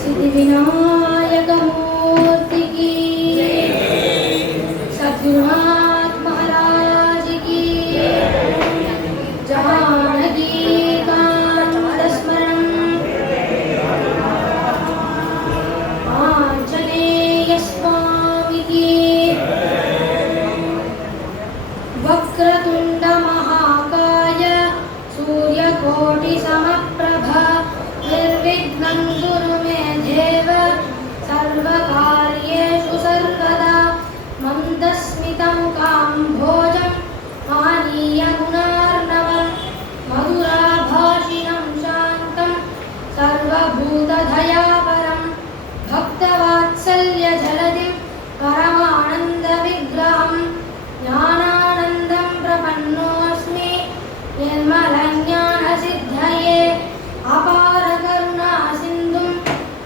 सिद्धिविनायकमूर्ति की, सद्गुरुनाथ महाराज की, जानकी कांत स्मरण आंजनेय स्वामी की, वक्रतुंड महाकाय सूर्यकोटि समप्रभ निर्विघ्नं कुरु मे देव सर्वकार्येषु सर्वदा मन्दस्मितं काम्भोजं आनीय गुणार्णवं मधुराभाषिणं शान्तं सर्वभूतदयापरं भक्तवात्सल्यजलधिं परमानन्दविग्रहं ज्ञानानन्दं प्रपन्नोऽस्मि निर्मलज्ञानसिद्धये अपारकरुणासिन्धुं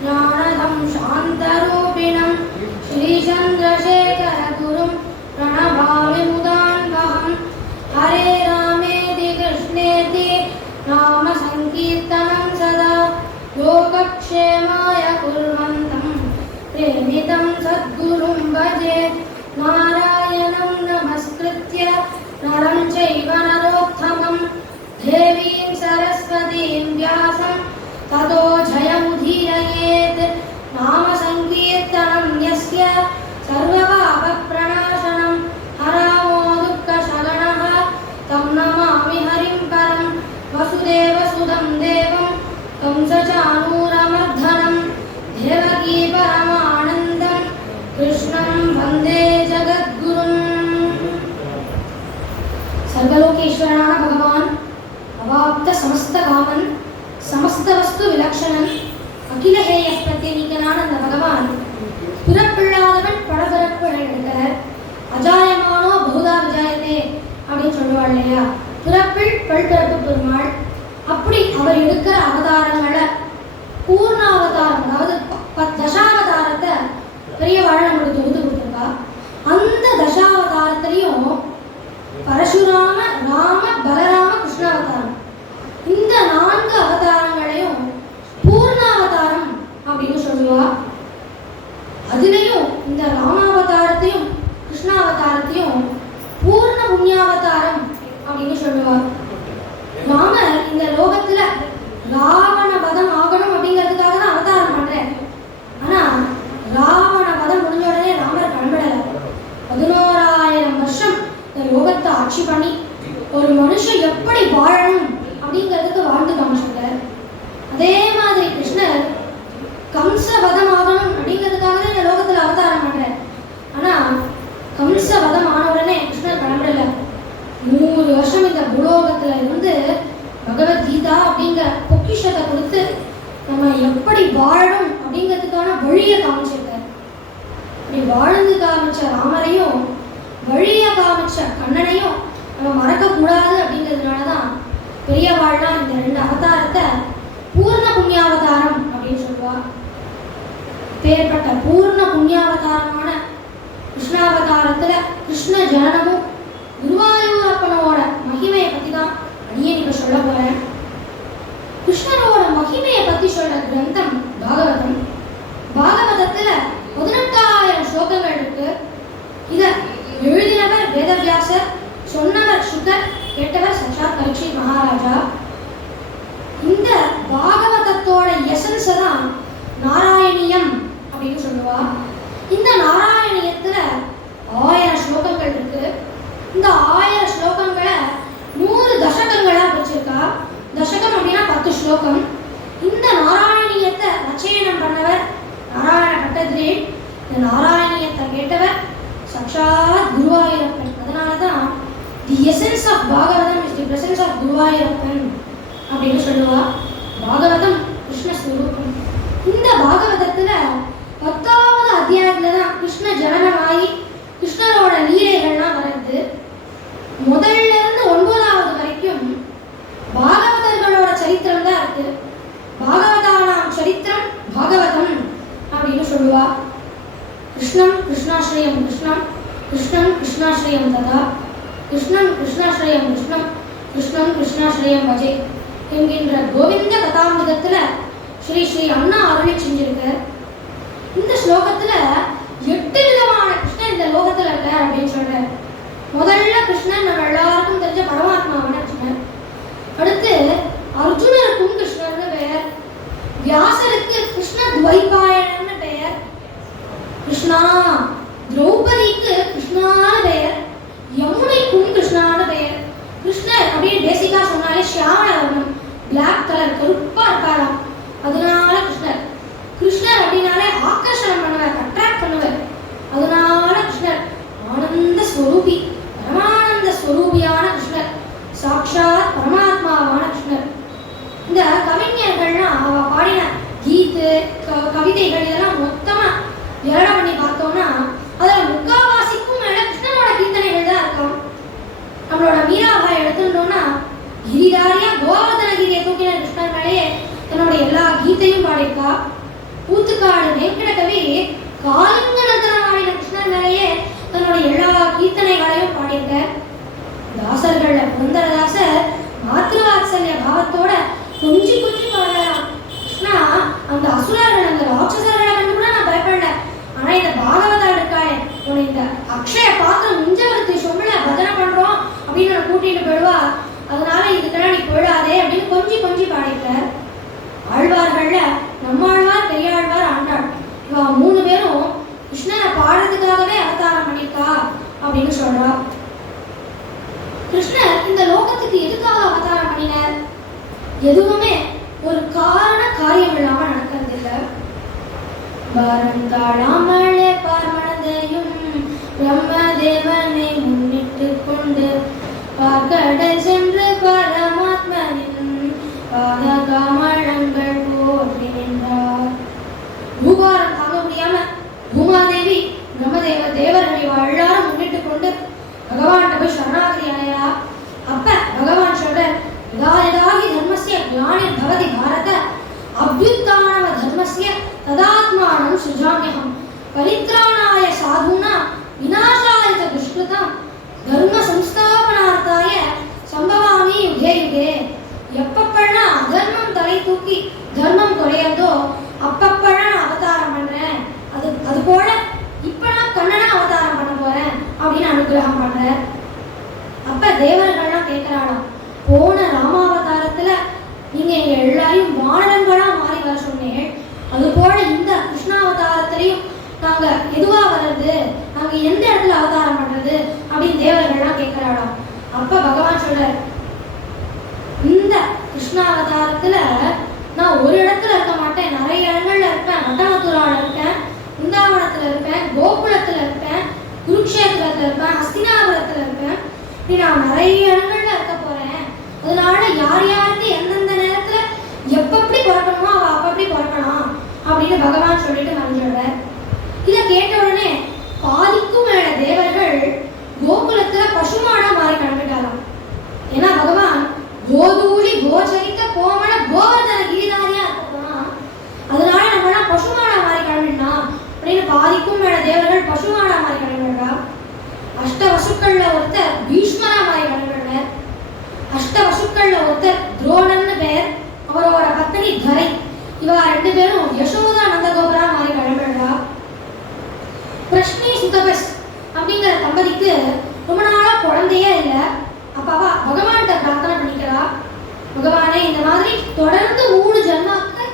ज्ञानदं शान्तरूपिणं श्रीचन्द्रशेखरगुरुं प्रणमामि मुदान्वहं। हरे रामेति कृष्णेति नाम संकीर्तनं सदा लोकक्षेमाय कुर्वन्तं प्रेमितं सद्गुरुं भजे। नारायणं नमस्कृत्य नरं चैव नरोत्तमं देवीं सरस्वतीं व्यासं ततो जयमुदीरयेत्। नाम संकीर्तनं यस्य सर्वपापप्रणाशनं हरामो दुःखशमनः तं नमामि हरिं परं। वसुदेवसुतं देवं कंसचाणूरमर्दनं देवकी परमानन्दं कृष्णं वन्दे जगद्गुरुम्। सर्वलोकेश्वराः भगवान् अवाप्त समस्त कामन समस्त वस्तु विलक्षणन अखिल हेय प्रत्यनीकनाன அந்த பகவான் பிறப்பில்லாதவன் படபிறப்பு எடுக்கிறார். அஜாயமானோ பகுதா விஜாயதே அப்படின்னு சொல்லுவாள் இல்லையா, பிறப்பில் பல்பிறப்பு பெருமாள். அப்படி அவர் எடுக்கிற அவதாரங்களை பூர்ணாவதாரம், அதாவது தசாவதாரத்தை பெரியவாழ நம்மளுக்கு தொகுத்து கொடுத்துருக்கா. அந்த தசாவதாரத்திலையும் பரசுராம, ராம, பலராம, கிருஷ்ணாவதாரம், இந்த 4 அவதாரங்களையும் பூர்ணாவதாரம் அப்படின்னு சொல்லுவா. அதுலேயும் இந்த ராமாவதாரத்தையும் கிருஷ்ணாவதாரத்தையும் பூர்ண புண்ணியாவதாரம் அப்படின்னு சொல்லுவா. ராமர் இந்த லோகத்துல ராவண வதம் ஆகணும் அப்படிங்கிறதுக்காக தான் அவதாரம் பண்றேன். ஆனா ராவண வதம் முடிஞ்ச உடனே ராமர் கிளம்பிடல. 11,000 வருஷம் இந்த லோகத்தை ஆட்சி பண்ணி ஒரு மனுஷன் எப்படி வாழணும் அப்படிங்கிறதுக்கு வாழ்ந்து காமிச்சிருக்கார். அதே மாதிரி கிருஷ்ணர் கம்ச வதம் ஆகணும் அப்படிங்கிறதுக்காக தான் இந்த லோகத்துல அவதாரம் பண்றார். ஆனா கம்ச வதம் ஆன உடனே கிருஷ்ணர் கிளம்பல. 100 வருஷம் இந்த பூலோகத்துல இருந்து பகவத்கீதா அப்படிங்கிற பொக்கிஷத்தை கொடுத்து நம்ம எப்படி வாழணும் அப்படிங்கிறதுக்கான வழியை காமிச்சிருக்கார். அப்படி வாழ்ந்து காமிச்ச ராமரையும் வழியை காமிச்ச கண்ணனையும் நம்ம மறக்கக்கூடாது அப்படிங்கிறதுனாலதான் பெரியவாழ்லாம் இந்த 2 அவதாரத்தை பூர்ண புண்ணியாவதாரம் அப்படின்னு சொல்லுவா. பேர்பட்ட பூர்ண புண்ணியாவதாரமான கிருஷ்ணாவதாரத்துல கிருஷ்ண ஜனனமும் குருவாயூரப்பனோட மகிமையை பத்தி தான் அடியே இப்ப சொல்ல போறேன். கிருஷ்ணரோட மகிமையை பத்தி சொல்ற கிரந்தம் பாகவதம். பாகவதத்துல 18,000 ஸ்லோகங்கள் இருக்கு. இத எழுதினவர் வேதவியாசர், சொன்னவர் சுகர், கேட்டவர் சாட்சாத் பரீட்சித் மகாராஜா. இந்த பாகவதத்தோட எசன்ஸ் தான் நாராயணியம் அப்படின்னு சொல்லுவா. இந்த நாராயணியத்துல 1000 ஸ்லோகங்கள் இருக்கு. இந்த 1000 ஸ்லோகங்களை 100 தசகங்களா வச்சிருக்கா. தசகம் அப்படின்னா 10 ஸ்லோகம். இந்த நாராயணியத்தை ரச்சயனம் பண்ணவர் நாராயண பட்டதிரி. இந்த நாராயணியத்தை கேட்டவர் சாட்சாத் குருவாயூரப்பன். அதனாலதான் the essence of Bhagavatam is the presence of Guruvayurappan அப்படின்னு சொல்லுவா. பாகவதம் கிருஷ்ண ஸ்வரூபம். இந்த பாகவதத்துல 10வது அத்தியாயத்துல தான் கிருஷ்ண ஜனனமாகி கிருஷ்ணரோட லீலைகள்லாம் வருது. முதல்ல இருந்து 9வது வரைக்கும் பாகவதர்களோட சரித்திரம் தான் இருக்கு. பாகவதானாம் சரித்திரம் பாகவதம் அப்படின்னு சொல்லுவா. கிருஷ்ணம் கிருஷ்ணாஸ்ரயம் கிருஷ்ணம், கிருஷ்ணம் கிருஷ்ணாஸ்ரயம் ததா, கிருஷ்ணம் கிருஷ்ணாஸ்ரயம் கிருஷ்ணம், கிருஷ்ணம் கிருஷ்ணாஸ்ரயம் பஜே என்கின்ற கோவிந்த கதாமிதத்துல ஸ்ரீ ஸ்ரீ அண்ணா அருளை செஞ்சிருக்கார். இந்த ஸ்லோகத்துல 8 விதமான கிருஷ்ணன் இந்த லோகத்துல இருக்கார் அப்படின்னு சொல்றார். முதல்ல கிருஷ்ணன் நம்ம எல்லாருக்கும் தெரிஞ்ச பரமாத்மாவான கிருஷ்ணன். அடுத்து அர்ஜுனருக்கும் கிருஷ்ணர்னு பெயர், வியாசருக்கு கிருஷ்ண துவைபாயனன்னு பெயர், கிருஷ்ணா திரௌபதிக்கு கிருஷ்ணான்னு பெயர், யமுனைக்கும் கிருஷ்ணான்னு பெயர். கிருஷ்ணர் அப்படின்னு பேசிக்கா சொன்னாலே ஷியாமள வர்ணம், பிளாக் கலர், கருப்பா இருக்காராம், அதனால கிருஷ்ணர். கிருஷ்ணர் அப்படின்னாலே ஆக்கர்ஷணம் பண்ணுவார், அட்ராக்ட் பண்ணுவார், அதனால கிருஷ்ணர். ஆனந்த ஸ்வரூபி, பரமானந்த ஸ்வரூபியான கிருஷ்ணர், சாட்சாத் பரமாத்மாவான கிருஷ்ணர். இந்த கவிஞர்கள்லாம் அவ பாடின கீத்து கவிதைகள் இதெல்லாம் மொத்தமா விரட பண்ணி பார்த்தோம்னா அதுல முக்காவாசிக்கும் மேல கிருஷ்ணனோட கீர்த்தனைகள் தான் இருக்கும். நம்மளோட மீராபாய் எடுத்துட்டோம்னா கிரிதாரியா கோவர்தனகிரியை தூக்கின கிருஷ்ணன் மேலேயே தன்னோட எல்லா கீத்தையும் பாடியிருக்கா. ஊத்துக்காடு வெங்கட கவி காலிங்கனத்தனம் ஆடின கிருஷ்ணன் மேலேயே தன்னோட எல்லா கீர்த்தனைகளையும் பாடியிருக்கார். தாசர்கள்ல புரந்தரதாசர் மாத்ருவாத்சல்ய பாவத்தோட கொஞ்சி கொஞ்சி பாடுறாராம். கிருஷ்ணா அந்த அசுரர்கள் அந்த ராட்சசர்களை கண்டு கூட நான் பயப்படல, ஆனா இந்த பாகவதா இருக்காளே உன்னை இந்த அக்ஷய பாத்திரம் முஞ்சவர்த்தி சொம்பல பஜனை பண்றோம் அப்படின்னு நான் கூட்டிட்டு போயிடுவா, அதனால இதுக்கெல்லாம் நீ போயிடாதே அப்படின்னு கொஞ்சி கொஞ்சி பாடிட்டார். ஆழ்வார்கள்ல நம்மாழ்வார், பெரியாழ்வார், ஆண்டாள் இவ 3 பேரும் கிருஷ்ணனை பாடுறதுக்காகவே அவதாரம் பண்ணிருக்கா அப்படின்னு சொல்றா. கிருஷ்ணர் இந்த லோகத்துக்கு எதுக்காக அவதாரம் பண்ணினார்? எதுவுமே ஒரு காரண காரியம் இல்லாம நடக்கிறது இல்லை. வருந்தாளாமலே பார்மனதையும் பிரம்மதேவனை முன்னிட்டு கொண்டு பார்க்கடல் சென்று பரமாத்மனின் பாதகாமழங்கள் போற்றி நின்றார். பூபாரம் தாங்க முடியாம பூமாதேவி பிரம்மதேவ தேவர்களை எல்லாரும் முன்னிட்டு கொண்டு பகவான் போய் சரணாகதி அடையா. அப்ப பகவான் சொல்ற யதாயதாகி தர்மஸ்ய ஞானிர் பவதி பாரத அப்யுத்தானவ தர்மஸ்ய ததாத்மானம் சுஜாம்யஹம் பரித்ராணாய சாதுனா விநாசாய ச துஷ்கிருதம் தர்ம சம்ஸ்தாபனார்த்தாய சம்பவாமி யுகே யுகே. எப்பப்பெல்லாம் அதர்மம் தலை தூக்கி தர்மம் குறையதோ அப்பப்பெல்லாம் நான் அவதாரம் பண்றேன், அது போல இப்ப நான் கண்ணனா அவதாரம் பண்ண போறேன் அப்படின்னு அனுகிரகம் பண்றேன். அப்ப தேவர்கள்லாம் கேட்கிறாளாம், போன ராமாவதாரத்துல நீங்க எங்க எல்லாரையும் வானரங்களா மாறி வர சொன்னேன், அது போல இந்த கிருஷ்ணாவதாரத்திலையும் நாங்க எதுவா வர்றது, நாங்க எந்த இடத்துல அவதாரம் பண்றது அப்படின்னு தேவர்கள்லாம் கேட்கிறாளாம். அப்ப பகவான் சொல்றார், இந்த கிருஷ்ணாவதாரத்துல நான் ஒரு இடத்துல இருக்க மாட்டேன், நிறைய இடங்கள்ல இருப்பேன். வட்டமதுரால இருப்பேன், பிருந்தாவனத்துல இருப்பேன், கோகுலத்துல இருப்பேன், குருக்ஷேத்திரத்துல இருப்பேன், ஹஸ்தினாபுரத்துல இருப்பேன், இப்படி நான் நிறைய இடங்கள்ல இருக்க போறேன். அதனால யார் யாருக்கு எந்தெந்த நேரத்துல எப்படி பிறக்கணுமோ அவ அப்படி பிறக்கணும் அப்படின்னு பகவான் சொல்லிட்டு மறைஞ்சிடுறார். இதை கேட்ட உடனே பாதிக்கும் மேல தேவர்கள் கோகுலத்துல பசுமாடா மாறி கிளம்பிட்டாராம். ஏன்னா பகவான் கோதூளி கோச்சரித்த கோமண கோவர்தன கிரிதாரியா இருக்கலாம், அதனால நம்மளாம் பசுமாடா மாறி கிளம்பிடலாம் அப்படின்னு பாதிக்கும் மேல தேவர்கள் பசுமாடா மாறி கிளம்பிடுறா. அஷ்டவசுக்கள்ல ஒருத்தர் பீஷ்மரா மாறி கிளம்பிடுறார். அஷ்டவசுக்கள்ல ஒருத்தர் துரோணன்னு பெயர், அவரோட பத்னி தரை, இவ 2 பேரும் யசோதா நந்தகோபரா மாறி கிளம்பிடுறா. பிரஷ்னி சுதபஸ் அப்படிங்கிற தம்பதிக்கு ரொம்ப நாளா குழந்தையே இல்லை. அப்பாவா பகவான்கிட்ட பிரார்த்தனை பண்ணிக்கிறா, பகவானே இந்த மாதிரி தொடர்ந்து 3 ஜன்மாக்கு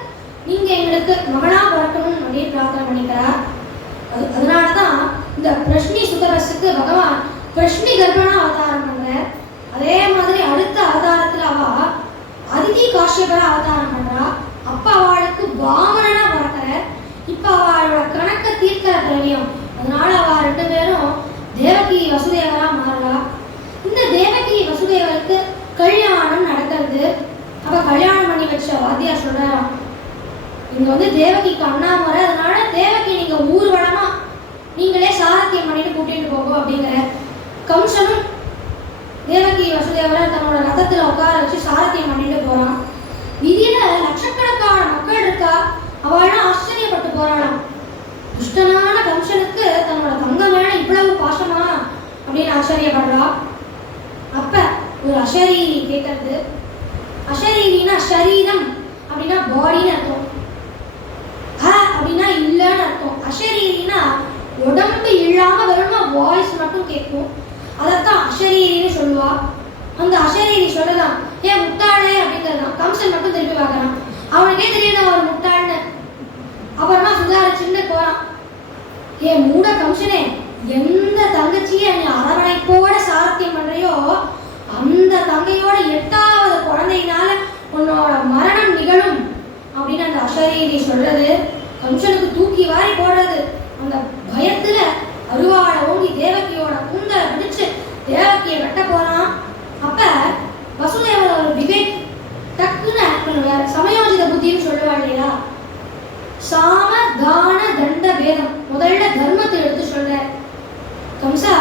நீங்க எங்களுக்கு மகனா பிறக்கணும் அப்படின்னு பிரார்த்தனை பண்ணிக்கிறா. அதனாலதான் இந்த பிரஷ்னி சுதபஸுக்கு பகவான் பிரஷ்னி கர்ப்பனா அவதாரம் பண்ற. அதே மாதிரி அடுத்த அவதாரத்துல அவ அதிதி காஷ்யபரா அவதாரம் பண்றா. அப்ப அவளுக்கு வாமனனா பிறக்கிற. இப்ப அவளோட கணக்க தீர்க்கிற திரவியம், அதனால அவ 2 பேரும் தேவகி வசுதேவரா மாறுறா. இந்த தேவகி வசுதேவருக்கு கல்யாணம் நடக்கிறது. அவ கல்யாணம் பண்ணி வச்ச வாத்தியார் சொல்றாராம், இங்க வந்து தேவகிக்கு அண்ணா முறை, அதனால தேவகி நீங்க ஊர்வலமா நீங்களே சாரத்தியம் பண்ணிட்டு கூட்டிட்டு போகும் அப்படிங்கிற. கம்சனும் தேவகி வசுதேவரை தன்னோட ரதத்துல உட்கார வச்சு சாரத்தியம் பண்ணிட்டு போறான். விதியில லட்சக்கணக்கான மக்கள் இருக்கா, அவள்லாம் ஆச்சரியப்பட்டு போறாளாம். துஷ்டனான கம்சனுக்கு தன்னோட தங்க மேல இவ்வளவு பாசமா அப்படின்னு ஆச்சரியப்படுறா. அப்ப ஒரு அசரீரி கேட்கறது. அசரீரினா சரீரம் அப்படின்னா பாடின்னு அர்த்தம். அந்த அசரீரி சொல்லலாம், ஏன் முட்டாளே அப்படிங்கிறதான். கம்சன் மட்டும் திருப்பி பார்க்கறான், அவனுக்கே தெரியுது ஒரு முட்டாள்னு. அப்புறமா சுதாரிச்சுன்னு போறான், ஏன் மூட கம்சனே, எந்த தங்கச்சியை நீ அரவணைப்போட சாரத்தியம் பண்றையோ அந்த தங்கையோட 8வது குழந்தையினால உன்னோட மரணம் நிகழும் அப்படின்னு அந்த அசரீரி சொல்றது கம்சனுக்கு தூக்கி வாரி போடுறது. அந்த பயத்துல அருவாளை ஓங்கி தேவகியோட கூந்தலை பிடிச்சு தேவகியை வெட்ட போறான். அப்ப வசுதேவர் ஒரு விவேக் டக்குன்னு சமயோஜித புத்தின்னு சொல்லுவா இல்லையா, சாம தான தண்ட பேதம் முதல்ல தர்மத்தை எடுத்து சொல்ற. கம்சா,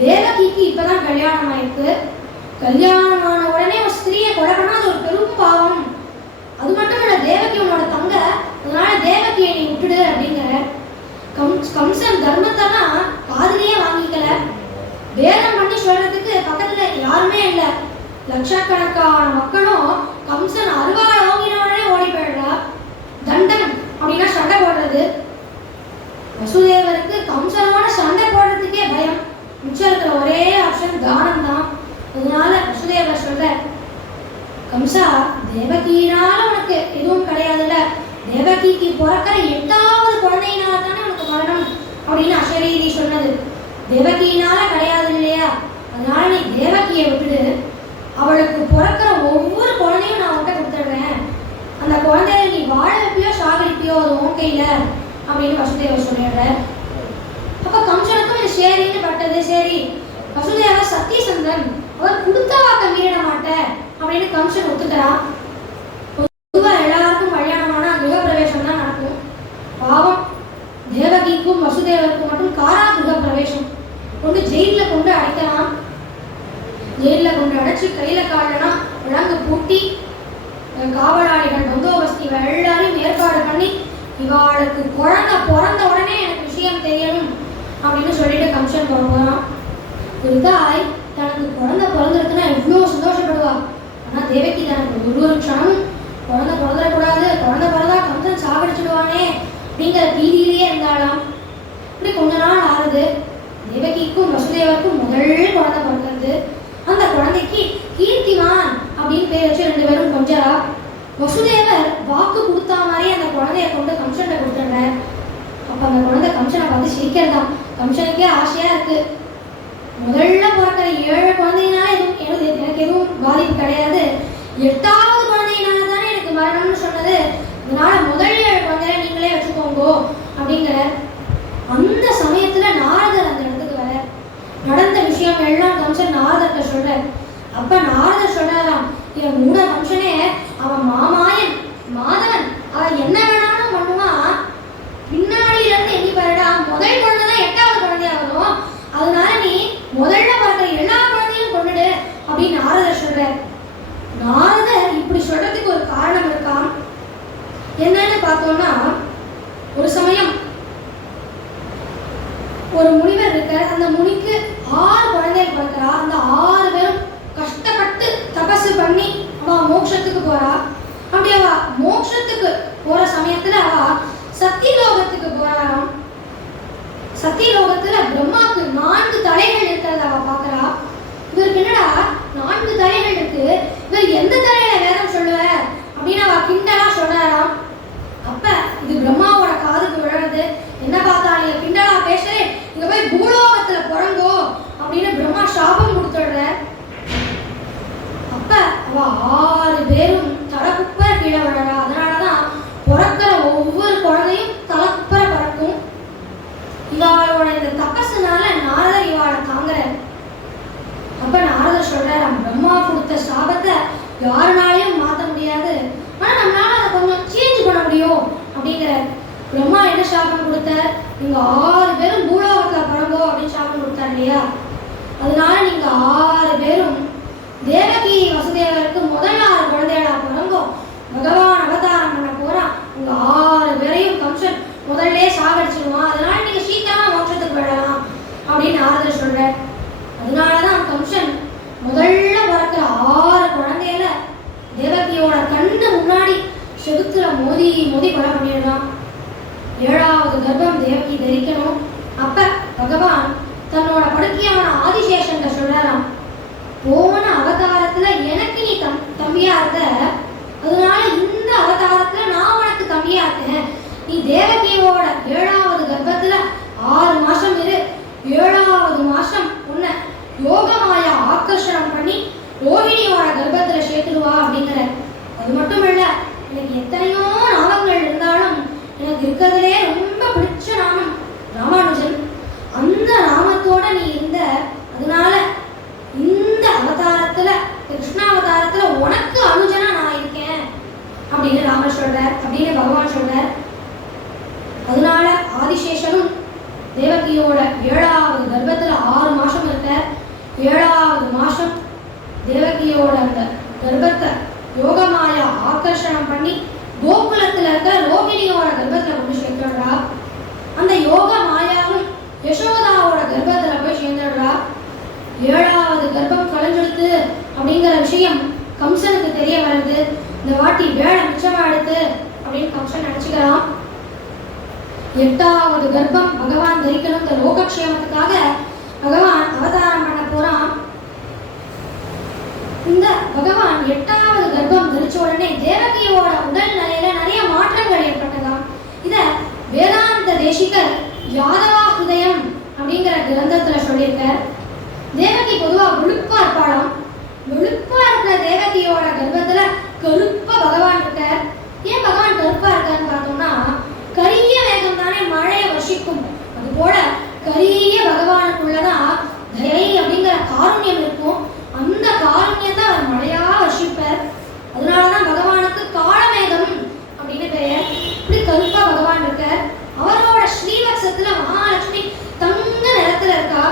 தேவகிக்கு இப்பதான் கல்யாணம் ஆயிருக்கு, கல்யாணமான உடனே ஒரு ஸ்திரியை கொலை பண்ணா அது ஒரு பெரும் பாவம். அது மட்டும் இல்ல, தேவகி உன்னோட தங்க, அதனால தேவகியை நீ விட்டுடு அப்படிங்கிற. கம்சன் தர்மத்தெல்லாம் காதுலயே வாங்கிக்கல. வேதம் பண்ணி சொல்றதுக்கு பக்கத்துல யாருமே இல்ல. லட்சக்கணக்கான மக்களும் கம்சன் அருவாளை ஓங்கின உடனே ஓடி போயிடுறா. தண்டம் அப்படின்னா சண்டை போடுறது. வசுதேவருக்கு கம்சனோட சண்டை போடுறதுக்கே பயம். மிச்சம் இருக்கிற ஒரே ஆப்ஷன் தானம் தான். அதனால வசுதேவர் சொல்ற, கம்சா, தேவகியினால உனக்கு எதுவும் கிடையாதுல்ல, தேவகிக்கு பிறக்கிற 8வது குழந்தையினால தானே உனக்கு மரணம் அப்படின்னு அசரீரி சொன்னது. தேவகியினால கிடையாது இல்லையா, அதனால நீ தேவகியை விட்டுடு, அவளுக்கு பிறக்கிற ஒவ்வொரு குழந்தையும் நான் உன்கிட்ட கொடுத்துடுறேன், அந்த குழந்தைய நீ வாழ வைப்பியோ சாகடிப்பியோ அது உன் கையில அப்படின்னு வசுதேவர் சொல்லிடுற. அப்ப கம்சனுக்கும் இது சரின்னு பட்டது. சரி, வசுதேவர் சத்தியசந்தன், அவர் கொடுத்த வாக்க மீறிட மாட்டேன் அப்படின்னு கம்சன் ஒத்துக்கிறான். பொதுவா எல்லாருக்கும் கல்யாணமானா கிரக பிரவேசம் தான் நடக்கும். பாவம் தேவகிக்கும் வசுதேவருக்கும் மட்டும் காரா கிரக பிரவேசம். கொண்டு ஜெயில கொண்டு அடைக்கலாம். ஜெயில கொண்டு அடைச்சு கையில காலனா விலங்கு பூட்டி காவலாளிகள் பந்தோபஸ்தி எல்லாரையும் ஏற்பாடு பண்ணி, இவாளுக்கு குழந்தை பிறந்த உடனே எனக்கு விஷயம் தெரியணும் அப்படின்னு சொல்லிட்டு கம்சன் போறான். ஒரு தாய் தனக்கு குழந்தை பிறந்திருக்குன்னா எவ்வளோ சந்தோஷப்படுவா. ஆனா தேவகி தனக்கு ஒரு க்ஷணமும் குழந்தை பிறந்துடக்கூடாது, குழந்தை பிறந்தா கம்சன் சாகடிச்சுடுவானே அப்படிங்கிற பீதியிலேயே இருந்தாலாம். இப்படி கொஞ்ச நாள் ஆறுது. தேவகிக்கும் வசுதேவருக்கும் முதல் குழந்தை பிறக்கிறது. அந்த குழந்தைக்கு கீர்த்திமான் அப்படின்னு பேர் வச்சு 2 பேரும் கொஞ்சரா. வசுதேவர் வாக்கு கொடுத்தா மாதிரியே அந்த குழந்தைய கொண்டு கம்சன்கிட்ட கொடுத்துடுறேன். அப்ப அந்த குழந்தை கம்சனை பார்த்து சிரிக்கிறதா. கம்சனுக்கே ஆசையா இருக்கு. முதல்ல பிறக்கிற 7 குழந்தையினால எனக்கு எதுவும் பாதிப்பு கிடையாது, 8வது குழந்தையினால தானே எனக்கு மரணம்னு சொன்னது, அதனால முதல் 7 குழந்தைய நீங்களே வச்சுக்கோங்க அப்படிங்கிற. அந்த சமயத்துல நாரதர் அந்த இடத்துக்கு வர. நடந்த விஷயம் எல்லாம் கம்சன் நாரதர்கிட்ட சொல்ற. அப்ப நாரதர் சொல்றாராம், என் மூட கம்சனே, அவன் மாமாயன் மாதவன், அவன் என்ன வேணாலும் பண்ணுவான், பின்னாடியில இருந்து எண்ணி பாருடா, முதல் குழந்தை தான் 8வது குழந்தையா வரும், அதனால நீ முதல்ல பார்க்கிற எல்லா குழந்தையும் கொண்டுடு அப்படின்னு நாரதர் சொல்ற. நாரதர் இப்படி சொல்றதுக்கு ஒரு காரணம் இருக்கான். என்னன்னு பார்த்தோம்னா, ஒரு சமயம் ஒரு முனிவர் இருக்க. அந்த முனிக்கு 6 குழந்தைகள் பிறக்கிறா. அந்த 6 பேரும் கஷ்டப்பட்டு தபசு பண்ணி அவ மோட்சத்துக்கு போறா. அப்படி அவ மோட்சத்துக்கு போற சமயத்துல அவ சத்தியலோகத்துக்கு போறாராம். சத்தியலோகத்துல பிரம்மாவுக்கு 4 தலைகள் இருக்கிறத அவ பாக்குறா. இவருக்கு என்னடா 4 தலைகள் இருக்கு, இவர் எந்த தலையில வேதம் சொல்லுவ அப்படின்னு அவ கிண்டலா சொல்றாராம். அப்ப இது பிரம்மாவோட காதுக்கு விழுறது. என்ன பார்த்தா நீங்க கிண்டலா பேசுறேன், இங்க போய் பூலோகத்துல பிறங்கோ அப்படின்னு பிரம்மா சாபம் கொடுத்துடுற. அப்ப அவ 6 பேரும் தலைக்குப்ப கீழே விழறா. அதனாலதான் பிறக்கிற ஒவ்வொரு குழந்தையும் தலைக்குப்ப பறக்கும். இவாளோட இந்த தபசுனால நாரதர் இவாளை தாங்குற. அப்ப நாரதர் சொல்றாரு, பிரம்மா கொடுத்த சாபத்தை யாருனாலையும் மாத்த முடியாது, ஆனா நம்மளால அதை கொஞ்சம் சேஞ்ச் பண்ண முடியும் அப்படிங்கிற. பிரம்மா என்ன சாபம் கொடுத்தார், நீங்க 6 பேரும் பூலோகத்துல பழங்கோ அப்படின்னு சாபம் கொடுத்தார் இல்லையா. அதனால நீங்க 6 பேரும் தேவகி வசுதேவருக்கு முதல் 6 குழந்தைகளா பிறங்கோ, பகவான் அவதாரம் பண்ண போறான், உங்க 6 பேரையும் கம்சன் முதல்ல சாகடிச்சிருவான், அதனால நீங்க சீக்கிரமா மோட்சத்துக்கு விடலாம் அப்படின்னு நாரதர் சொல்ற. அதனாலதான் கம்சன் முதல்ல பிறக்கிற 6 குழந்தைகள தேவகியோட கண்ணு முன்னாடி செகுத்துல மோதி மோதி கொலை பண்ணிடலாம். 7வது கர்ப்பம் தேவகி தரிக்கணும். அப்ப பகவான் தன்னோட படுக்கையான ஆதிசேஷன் சொல்றாராம், போன அவதாரத்துல எனக்கு நீ தம்பியா இருந்த, அதனால இந்த அவதாரத்துல நான் உனக்கு தம்பியா இருக்கேன். நீ தேவகியோட 7வது கர்ப்பத்துல 6 மாசம் இரு, 7வது மாசம் உன்னை யோகமாயா ஆக்கர்ஷணம் பண்ணி ரோஹிணியோட கர்ப்பத்துல சேர்த்துடுவா அப்படிங்கிற. அது மட்டும் இல்ல, எனக்கு எத்தனையோ நாமங்கள் இருந்தாலும் எனக்கு இருக்கிறதுலே ரொம்ப பிடிச்ச நாமம் ராமானுஜன். அந்த நாமத்தோட நீ இருந்த, அதனால இந்த அவதாரத்துல கிருஷ்ணாவதாரத்துல உனக்கு அனுஜனா நான் இருக்கேன் அப்படின்னு ராமர் சொல்றார், அப்படின்னு பகவான் சொல்றார். அதனால ஆதிசேஷனும் தேவகியோட 7வது கர்ப்பத்துல 6 மாசம் இருக்க, 7வது மாசம் தேவகியோட அந்த கர்ப்பத்தை யோகமாயா ஆக்கர்ஷணம் பண்ணி கோகுலத்துல இருக்க ரோகிணியோட கர்ப்பத்துல கொண்டு சேர்த்துடுறா. அந்த யோக மாயாவும் யசோதாவோட கர்ப்பத்துல போய் சேர்ந்துடுறா. 7வது கர்ப்பம் கலைஞ்செடுத்து அப்படிங்கிற விஷயம் கம்சனுக்கு தெரிய வருது. இந்த வாட்டி வேலை மிச்சமா எடுத்து அப்படின்னு கம்சன் நினைச்சுக்கிறான். 8வது கர்ப்பம் பகவான் தரிக்கணும், இந்த லோகக்ஷேமத்துக்காக பகவான் அவதாரம் பண்ண போறான். இந்த பகவான் 8வது கர்ப்பம் தரிச்ச உடனே தேவகியோட உடல் நிலையில நிறைய மாற்றங்கள் ஏற்பட்டதாம். இத வேதாந்த தேசிகர் யாதவா ஹிருதயம் அப்படிங்கிற கிரந்தத்துல சொல்லியிருக்கார். தேவகி பொதுவா வெளுப்பா இருப்பாளாம். வெளுப்பா இருக்கிற தேவகியோட கர்ப்பத்துல கருப்பா பகவான் இருக்கார். ஏன் பகவான் கருப்பா இருக்காருன்னு பார்த்தோம்னா, கரிய வேகம் தானே மழையை வர்ஷிக்கும், அது போல கரிய பகவானுக்குள்ளதான் தயை அப்படிங்கிற காருண்யம் இருக்கும். அந்த காருண்யத்தை அவர் மழையா வர்ஷிப்பார். அதனாலதான் பகவானுக்கு காலமேகம் அப்படின்னு பெயர். இப்படி கருப்பா பகவான் இருக்கார். அவரோட ஸ்ரீவத்சத்துல மகாலட்சுமி தங்க நிறத்துல இருக்கா.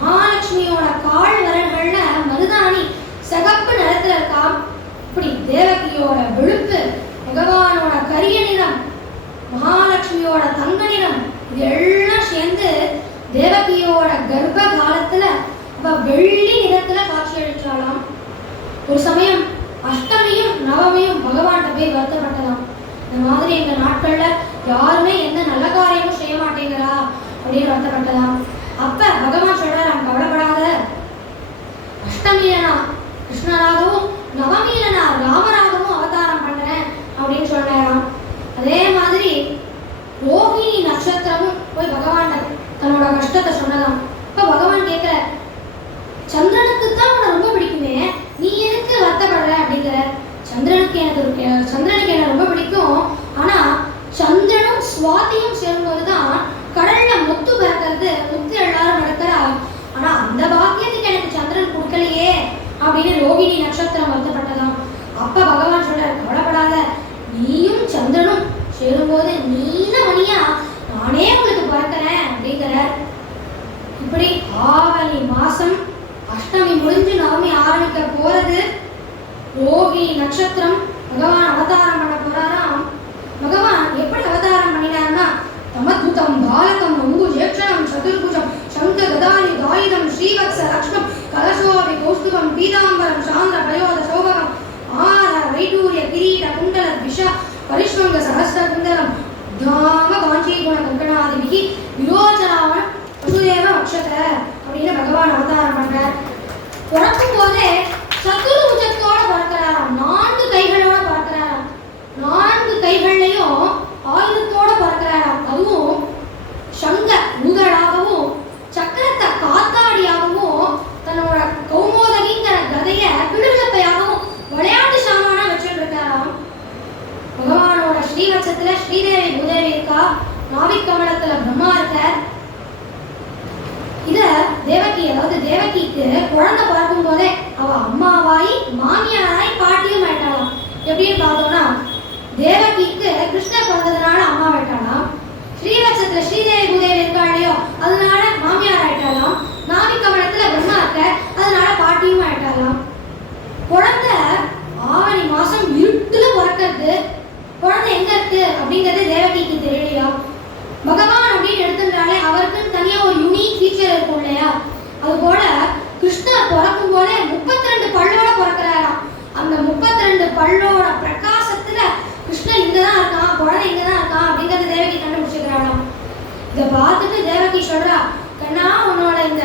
மகாலட்சுமியோட கால் வரல்கள்ல மருதாணி சகப்பு நிறத்துல இருக்கா. இப்படி தேவகியோட வெளுப்பு, பகவானோட கரிய நிறம், மகாலட்சுமியோட தங்க நிறம், இது எல்லாம் சேர்ந்து தேவகியோட கர்ப்ப காலத்துல அவ வெள்ளி நிறத்துல காட்சி அளிச்சாலாம். ஒரு சமயம் அஷ்டமியும் நவமியும் பகவான்கிட்ட போய் வருத்தப்பட்டதாம். இந்த மாதிரி எங்க நாட்கள்ல யாருமே எந்த நல்ல காரியமும் செய்ய மாட்டேங்கிறா அப்படின்னு வருத்தப்பட்டதாம். அப்ப பகவான் சொல்றாராம், கவலைப்படாத, அஷ்டமியில நான் கிருஷ்ணராகவும் நவமியில நான் ராமராகவும் அவதாரம் பண்றேன் அப்படின்னு சொன்னாராம். அதே மாதிரி ரோஹிணி நட்சத்திரமும் போய் பகவான் தன்னோட கஷ்டத்தை சொன்னதாம். இப்ப பகவான் கேட்கிற, சந்திரனுக்கு தான் உன்னை ரொம்ப பிடிக்குமே, நீ எதுக்கு வருத்தப்படுற அப்படிங்கிற. சந்திரனுக்கு என்ன ரொம்ப பிடிக்கும், ஆனா சந்திரனும் சுவாதியும் சேரும்போதுதான் கடல்ல முத்து பிறக்கிறது, முத்து எல்லாரும் நடக்கிறா. ஆனா அந்த பாக்கியத்துக்கு எனக்கு சந்திரன் கொடுக்கலையே அப்படின்னு ரோஹிணி நட்சத்திரம் வருத்தப்பட்டதாம். அப்ப பகவான் சொல்ற, கவலைப்படாத, நீயும் சந்திரனும் சேரும்போது நீல மணியா நானே உங்களுக்கு பிறக்கிறேன் அப்படிங்கிற. இப்படி ஆவணி மாசம் அஷ்டமி முடிஞ்சு நவமி ஆரம்பிக்க போறது. ரோஹிணி நட்சத்திரம் பகவான் அவதாரம் பண்ண போறாராம். பகவான் எப்படி அவதாரம் பண்ணினார்னா, தமத்புதம் பாலகம் அம்புஜேக்ஷணம் சதுர்புஜம் சங்க கதானி தாயுதம் ஸ்ரீவத்ஸ லக்ஷ்மம் கலசோபி கௌஸ்துபம் பீதாம்பரம் சாந்திர பிரயோத சோபகம் ஆர வைடூரிய கிரீட குண்டல விஷ பரிஷ்வங்க சஹஸ்ர குண்டலம் தாம காஞ்சீகுண கங்கணாதிபிகி விரோச்சனாவன் வசுதேவ வக்ஷத அப்படின்னு பகவான் அவதாரம் பண்றார். பிறக்கும் போதே சதுர்புஜத்தோட பிறக்கிறாராம், 4 கைகளோட பிறக்கிறாராம். 4 கைகள்லையும் ஆயுதத்தோட பிறக்கிறாராம். அதுவும் சங்க ஊதலாகவும் சக்கரத்தை காத்தாடியாகவும் தன்னோட கௌமோதகிங்கிற கதைய பிடுவிழப்பையாகவும் விளையாட்டு சாமானா வச்சுட்டு இருக்காராம். பகவானோட ஸ்ரீவத்சத்துல ஸ்ரீதேவி பூதேவி இருக்கா. நாவிக்கமலத்துல பிரம்மா இருக்கார். இத தேவகி, அதாவது தேவகிக்கு குழந்தை பார்க்கும் போதே அவ அம்மாவாய் மாமியாராய் பாட்டியும் ஆயிட்டாளாம். எப்படின்னு பார்த்தோம்னா, தேவகிக்கு கிருஷ்ணர் பிறந்ததுனால அம்மா ஆயிட்டாளாம். ஸ்ரீவத்சத்துல ஸ்ரீதேவி பூதேவி இருக்கா இல்லையோ, அதனால மாமியார் ஆயிட்டாளாம். நாவிக்கமலத்துல பிரம்மா இருக்க, அதனால பாட்டியும் ஆயிட்டாளாம். குழந்தை ஆவணி மாசம் இருட்டுல பிறக்கிறது. குழந்தை எங்க இருக்கு அப்படிங்கிறது தேவகிக்கு தெரியலையா. பகவான் அப்படின்னு எடுத்துட்டாலே அவருக்குன்னு தனியா ஒரு யூனிக் ஃபீச்சர் இருக்கும் இல்லையா. அது போல கிருஷ்ணர் பிறக்கும் போதே 32 பல்லோட பிறக்கிறாராம். அந்த 32 பல்லோட பிரகாசத்துல கிருஷ்ணர் இங்கதான் இருக்கான், குழந்தை இங்கதான் இருக்கான் அப்படிங்கறத தேவகி கண்டுபிடிச்சிக்கிறாளாம். இதை பார்த்துட்டு தேவகி சொல்றா, கண்ணா, உன்னோட இந்த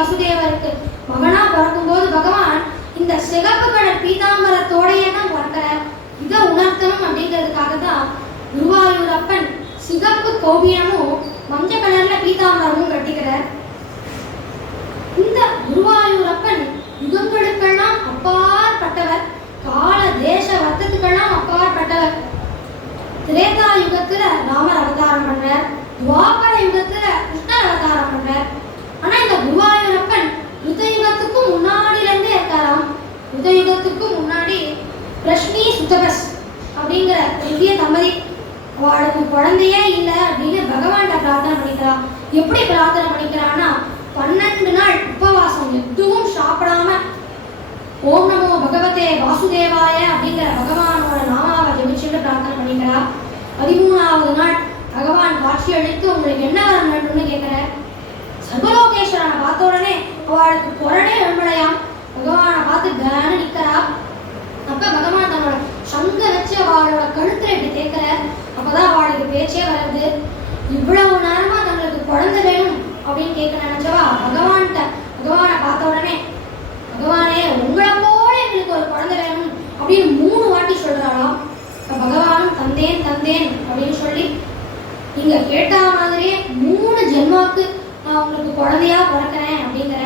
வசுதேவருக்கு மகனா பிறக்கும்போது பகவான் இந்த சிகப்பு கலர் பீதாம்பரத்தோடையே தான் பிறக்கிறார். இதை உணர்த்தணும் அப்படிங்கிறதுக்காக தான் குருவாயூரப்பன் சிகப்பு கோபியமும் மஞ்சள் கலர்ல பீதாம்பரமும் கட்டிக்கிறார். இந்த குருவாயூரப்பன் யுகங்களுக்கெல்லாம் அப்பாற்பட்டவர், கால தேச வர்த்தத்துக்கெல்லாம் அப்பாற்பட்டவர். திரேதா யுகத்துல ராமர் அவதாரம் பண்றார், துவாபர யுகத்துல கிருஷ்ணர் அவதாரம் பண்றார். ஆனா இந்த குருவாயூரப்பன் யுகத்துக்கும் முன்னாடில இருந்தே இருக்காராம். யுகத்துக்கும் முன்னாடி பிரஷ்னி சுதபஸ் அப்படிங்கிற பெரிய தம்பதி அவளுக்கு குழந்தையே இல்லை அப்படின்னு பகவான்கிட்ட பிரார்த்தனை பண்ணிக்கிறான். எப்படி பிரார்த்தனை பண்ணிக்கிறான்னா 12 நாள் உபவாசம், எதுவும் சாப்பிடாம ஓம் நமோ பகவதே வாசுதேவாய அப்படிங்கிற பகவானோட நாமாவை ஜெபிச்சுட்டு பிரார்த்தனை பண்ணிக்கிறா. 13வது நாள் பகவான் காட்சி அளித்து உங்களுக்கு என்ன வரம் வேண்டும்னு கேட்கிற. சர்வலோகேஸ்வரனை பார்த்த உடனே அவளுக்கு குரலே வெண்மடையாம். பகவானை பார்த்து கன நிக்கிறா. அப்ப பகவான் தன்னோட சங்க வச்சு அவளோட கழுத்துல இப்படி தேக்கிற. அப்பதான் அவளுக்கு பேச்சே வருது. இவ்வளவு நேரமா தங்களுக்கு குழந்தை வேணும் அப்படின்னு கேட்க நினைச்சவா பகவானை பார்த்த உடனே பகவானே உங்களை போல எங்களுக்கு ஒரு குழந்தை வேணும் அப்படின்னு 3 வாட்டி சொல்றாளாம். பகவானும் தந்தேன் தந்தேன் அப்படின்னு சொல்லி நீங்க கேட்ட மாதிரியே 3 ஜென்மாவுக்கு நான் உங்களுக்கு குழந்தையா பிறக்கிறேன் அப்படிங்கிற.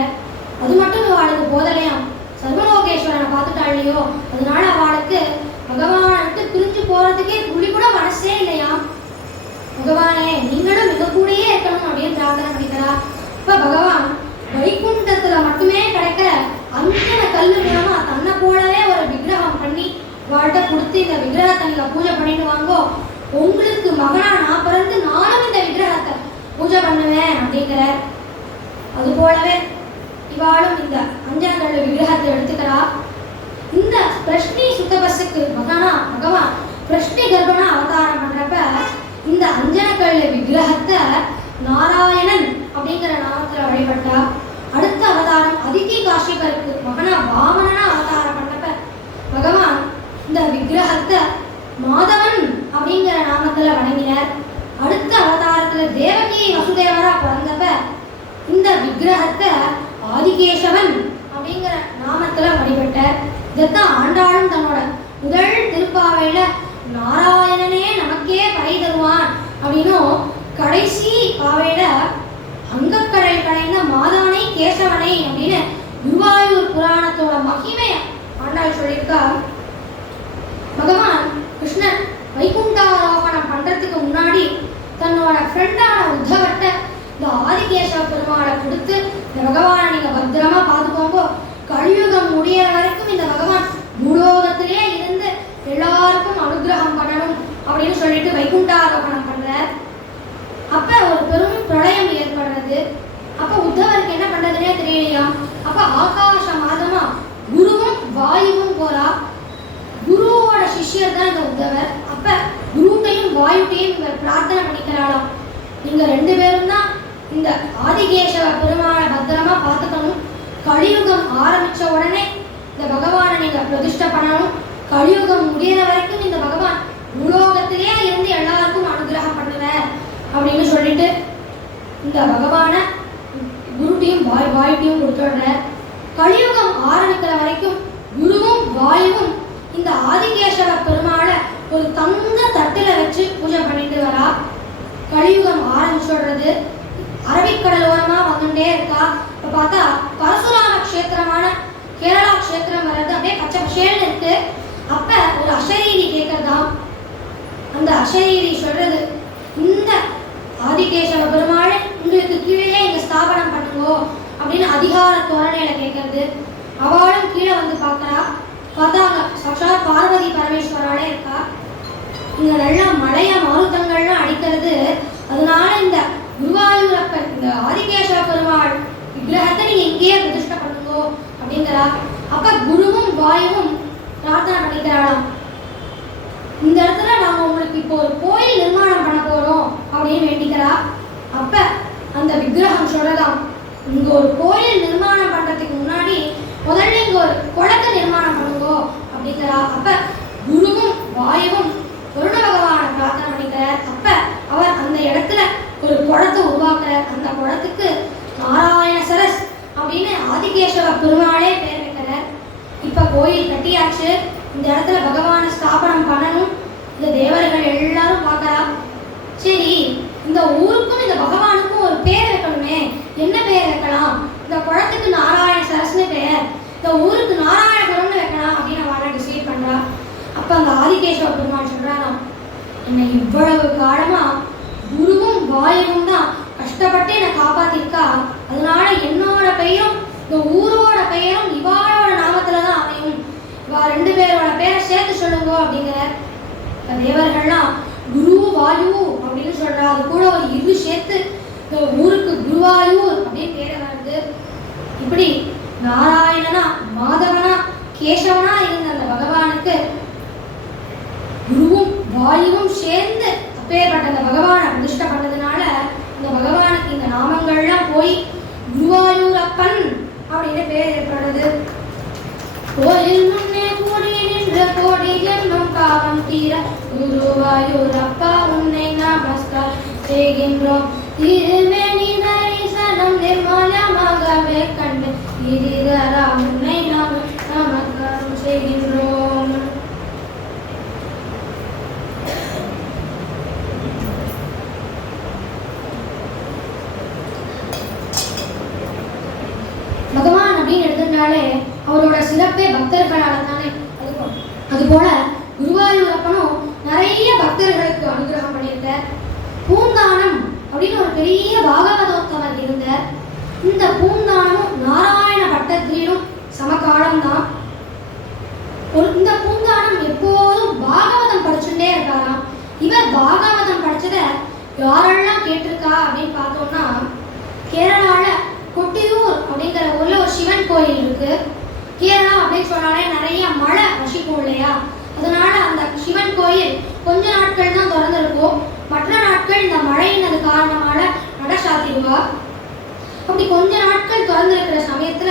அது மட்டும் அவளுக்கு போதலையாம். சர்வலோகேஸ்வரனை பார்த்துட்டாள்லையோ, அதனால அவளுக்கு பகவானுக்கு பிரிஞ்சு போறதுக்கே துளி கூட மனசே இல்லையாம். பகவானே நீங்களும் மிக கூடயே இருக்கணும் அப்படின்னு பிரார்த்தனை பண்ணிக்கிறா. இப்ப பகவான் வைகுண்டத்துல மட்டுமே கிடைக்கிற அஞ்சன கல்லு மூலமா தன்னை போலவே ஒரு விக்கிரகம் பண்ணி வாழ்கிட்ட கொடுத்து இந்த விக்கிரகத்தை நீங்க பூஜை பண்ணிட்டு வாங்கோ, உங்களுக்கு மகனா நான் பிறந்து நானும் இந்த விக்கிரகத்தை பூஜை பண்ணுவேன் அப்படிங்கிற. அது போலவே இவாளும் இந்த அஞ்சனக்கல்லு விக்கிரகத்தை எடுத்துக்கிறா. இந்த பிரஷ்னி சுத்தபஸுக்கு மகனா பகவான் பிரஷ்னி கர்ப்பனா அவதாரம் பண்றப்ப இந்த அஞ்சனக்கல்லு விக்கிரகத்தை நாராயணன் அப்படிங்கிற நாமத்துல வழிபட்டா. அடுத்த அவதாரம் அதித்தி காஷ்யபருக்கு மகனா வாமனனா அவதாரம் பண்ணப்ப பகவான் இந்த விக்கிரகத்தை மாதவன் அப்படிங்கிற நாமத்துல வணங்கினார். அடுத்த அவதாரத்துல தேவகி வசுதேவரா பிறந்தப்ப இந்த விக்கிரகத்தை ஆதிகேசவன் அப்படிங்கிற நாமத்துல வழிபட்டார். இதைத்தான் ஆண்டாளும் தன்னோட முதல் திருப்பாவையில நாராயணனே நமக்கே பறை தருவான் அப்படின்னும், கடைசி பாவையில அங்கக்கடை கடைந்த மாதானை கேசவனை அப்படின்னு குருவாயூர் புராணத்தோட மகிமைய ஆண்டாள் சொல்லியிருக்கா. பகவான் கிருஷ்ணன் வைகுண்டாரோகணம் பண்றதுக்கு முன்னாடி தன்னோட ஃப்ரெண்டான உத்தவட்ட இந்த ஆதிகேசவ பெருமாளை கொடுத்து இந்த பகவானை நீங்க பத்திரமா பார்த்துக்கோங்க, கலியுகம் முடிய வரைக்கும் இந்த பகவான் பூலோகத்திலே இருந்து எல்லாருக்கும் அனுகிரகம் பண்ணணும் அப்படின்னு சொல்லிட்டு வைகுண்டாரோகணம் பண்றார். அப்ப ஒரு பெரும் பிரளயம் ஏற்படுறது. அப்ப உத்தவருக்கு என்ன பண்றதுன்னே தெரியலையா. அப்ப ஆகாச மாதமா குருவும் வாயுவும் போறா. குருவோட சிஷ்யர் தான் இந்த உத்தவர். அப்ப குருட்டையும் வாயுட்டையும் இவர் பிரார்த்தனை பண்ணிக்கிறாளாம். நீங்க 2 பேரும் தான் இந்த ஆதிகேசவ பெருமாளை பத்திரமா பார்த்துக்கணும், கலியுகம் ஆரம்பிச்ச உடனே இந்த பகவானை நீங்க பிரதிஷ்டை பண்ணணும், கலியுகம் முடிகிற வரைக்கும் இந்த பகவான் பூலோகத்திலே இருந்து எல்லாருக்கும் அனுகிரகம் பண்ணுவார் அப்படின்னு சொல்லிட்டு இந்த பகவானை குருட்டையும் வாயுட்டையும் கொடுத்துடுற. கலியுகம் ஆரம்பிக்கிற வரைக்கும் குருவும் வாயுவும் இந்த ஆதிகேசவ பெருமாளை ஒரு தங்க தட்டுல வச்சு பூஜை பண்ணிட்டு வரா. கலியுகம் ஆரம்பிச்சுடுறது. அரபிக்கடல் ஓரமா வந்துட்டே இருக்கா. இப்ப பார்த்தா பரசுராம கஷேத்திரமான கேரளா கஷேத்திரம் வர்றது அப்படியே பச்சை பசேல்னு இருக்கு. அப்ப ஒரு அசரீரி கேட்கறதாம். அந்த அசரீரி சொல்றது, இந்த ஆதிகேசவ பெருமாள் உங்களுக்கு கீழே இங்க ஸ்தாபனம் பண்ணுங்கோ அப்படின்னு அதிகார தோரணையில கேட்கறது. அவளும் கீழே வந்து பார்க்கறா. பார்த்தா அங்க சாட்சாத் பார்வதி பரமேஸ்வராலே இருக்கா. இங்க நல்லா மழைய மாருத்தங்கள்லாம் அடிக்கிறது. அதனால இந்த குருவாயூரப்பன் இந்த ஆதிகேசவ பெருமாள் விக்கிரகத்தை நீங்க இங்கேயே பிரதிஷ்டை பண்ணுங்கோ அப்படிங்கிறா. அப்ப குருவும் வாயுவும் பிரார்த்தனை பண்ணிக்கிறாளாம். இந்த இடத்துல நாங்க உங்களுக்கு இப்போ ஒரு கோயில் நிர்மாணம் பண்ண போறோம் அப்படின்னு வேண்டிக்கிறா. அப்ப அந்த விக்கிரகம் சொல்லலாம், இங்க ஒரு கோயில் நிர்மாணம் பண்றதுக்கு முன்னாடி முதல்ல இங்க ஒரு குளத்தை நிர்மாணம் பண்ணுங்கோ அப்படிங்கிறா. அப்ப குருவும் வாயுவும் வருண பகவானை பிரார்த்தனை பண்ணிக்கிறார். அப்ப அவர் அந்த இடத்துல ஒரு குளத்தை உருவாக்குறார். அந்த குளத்துக்கு நாராயண சரஸ் கோயில் கட்டியாச்சு, இந்த இடத்துல பகவானை ஸ்தாபனம் பண்ணணும். இந்த தேவர்கள் எல்லாரும் பார்க்கறா. சரி, இந்த ஊருக்கும் இந்த பகவானுக்கும் ஒரு பேர் வைக்கணுமே, என்ன பேர் வைக்கலாம்? இந்த குளத்துக்கு நாராயண சரஸ்னு பேர், இந்த ஊருக்கு நாராயணபுரம்னு வைக்கலாம் அப்படின்னு அவளை டிசைட் பண்றா. அப்ப அந்த ஆதிகேசவ பெருமாள் சொல்றாராம், என்னை இவ்வளவு காலமா குருவும் வாயுவும் தான் கஷ்டப்பட்டு என்னை காப்பாத்திருக்கா, அதனால என்னோட பெயரும் இந்த ஊரோட பெயரும் இவாளோட நாமத்துலதான் அமையும், இவா 2 பேரோட பேரை சேர்த்து சொல்லுங்க அப்படிங்கிற. தேவர்கள்லாம் குரு வாயு அப்படின்னு சொல்றா. அது கூட ஒரு இது சேர்த்து இந்த ஊருக்கு குருவாயூர் அப்படின்னு பேரை வருது. இப்படி நாராயணனா மாதவனா கேசவனா இருந்த அந்த பகவானுக்கு குருவும் வாயுவும் சேர்ந்து அப்பேற்பட்ட அந்த பகவானை பிரதிஷ்ட பண்ணதுனால இந்த பகவானுக்கு இந்த நாமங்கள்லாம் போய் குருவாயூரப்பன் அப்படின்னு பேர் ஏற்படுது. கோயில் முன்னே கூடி நின்ற கோடி ஜென்மம் பாவம் தீர குருவாயூரப்பா உன்னை நமஸ்கார் செய்கின்றோம். திருமேனி தரிசனம் நிர்மலமாகவே கண்டு கிரிதரா உன்னை நாம் நமஸ்காரம் செய்கின்றோம். பகவான் அப்படின்னு எடுத்துட்டாலே அவரோட சிறப்பே பக்தர்களால தானே. அதுபோல குருவாயூரப்பனும் நிறைய பக்தர்களுக்கு அனுகிரகம் பண்ணியிருக்கார். பூந்தானம் அப்படின்னு ஒரு பெரிய பாகவதோத்தமர் இருந்தார். இந்த பூந்தானமும் நாராயண பட்டத்திலும் சமகாலம் தான். இந்த பூந்தானம் எப்போதும் பாகவதம் படிச்சுட்டே இருக்காராம். இவர் பாகவதம் படிச்சத யாரெல்லாம் கேட்டிருக்கா அப்படின்னு பார்த்தோம்னா, கேரளால கொட்டியூர் அப்படிங்கிற ஊர்ல ஒரு சிவன் கோயில் இருக்கு. கேரளா அப்படின்னு சொன்னாலே நிறைய மழை வசிக்கும் இல்லையா, அதனால அந்த சிவன் கோயில் கொஞ்ச நாட்கள் தான் திறந்திருக்கும், மற்ற நாட்கள் இந்த மழையினது காரணமாக நட சாத்திடுவா. அப்படி கொஞ்ச நாட்கள் திறந்திருக்கிற சமயத்துல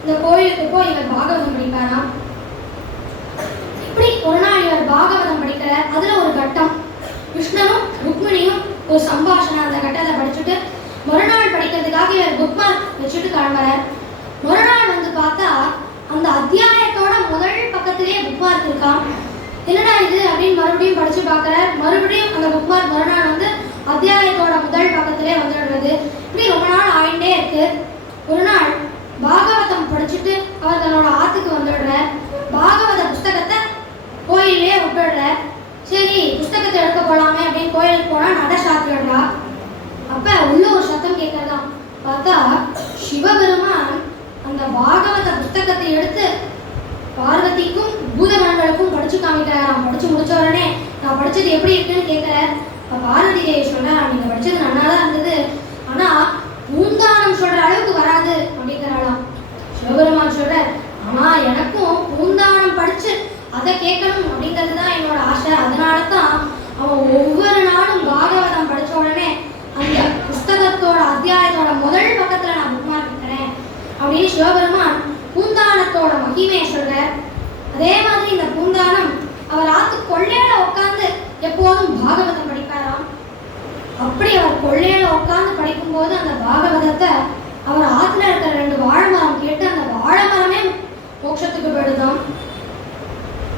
இந்த கோயிலுக்கு போய் இவர் பாகவதம் படிப்பாராம். இப்படி ஒரு நாள் இவர் பாகவதம் படிக்கிறார். அதுல ஒரு கட்டம் கிருஷ்ணனும் ருக்மிணியும் ஒரு சம்பாஷணம், அந்த கட்டத்தை படிச்சுட்டு மறுநாள் படிக்கிறதுக்காக இவர் புக் மார்க் வச்சுட்டு கிளம்புறார். மறுநாள் வந்து பார்த்தா அந்த அத்தியாயத்தோட முதல் பக்கத்திலேயே புக் மார்க் இருக்கான். என்னடா இது அப்படின்னு மறுபடியும் படிச்சு பார்க்கிறார். மறுபடியும் அந்த புக் மார்க் மறுநாள் வந்து அத்தியாயத்தோட முதல் பக்கத்திலே வந்துடுறது. இப்படி ரொம்ப நாள் ஆயிட்டே இருக்கு. ஒரு நாள் பாகவதம் படிச்சுட்டு அவர் தன்னோட ஆத்துக்கு வந்துடுறார். பாகவத புஸ்தகத்தை கோயிலே விட்டுடுறார். சரி, புஸ்தகத்தை எடுக்க போலாமே அப்படின்னு கோயிலுக்கு போனா நட சாத்திடுறா. அப்ப உள்ள ஒரு சத்தம் கேட்கறதா பார்த்தா சிவபெருமான் அந்த பாகவத புஸ்தகத்தை எடுத்து பார்வதிக்கும் பூதகணங்களுக்கும் படிச்சு காமிக்கிறாராம். படிச்சு முடிச்ச உடனே நான் படிச்சது எப்படி இருக்குன்னு கேட்கிறார். இப்ப பார்வதி தேவி சொன்னா, நீங்க படிச்சது நல்லாதான் இருந்தது, ஆனா பூந்தானம் சொல்ற அளவுக்கு வராது அப்படிங்கிறாளாம். சிவபெருமான் சொல்ற, ஆனா எனக்கும் பூந்தானம் படிச்சு அதை கேட்கணும் அப்படிங்கிறதுதான் என்னோட ஆசை, அதனாலதான் அவன் ஒவ்வொரு நாளும் பாகவதம் படிச்ச உடனே அந்த புஸ்தகத்தோட அத்தியாயத்தோட முதல் பக்கத்துல நான் புக் மார்க் இருக்கிறேன் அப்படின்னு சிவபெருமான் பூந்தானத்தோட மகிமையை சொல்றார். அதே மாதிரி இந்த பூந்தானம் அவர் ஆத்து கொள்ளையில உட்கார்ந்து எப்போதும் பாகவதம் படிப்பாராம். அப்படி அவர் கொள்ளையில உட்கார்ந்து படிக்கும் போது அந்த பாகவதத்தை அவர் ஆத்துல இருக்கிற 2 வாழைமரம் கேட்டு அந்த வாழைமரமே மோட்சத்துக்கு போயிடுதான்.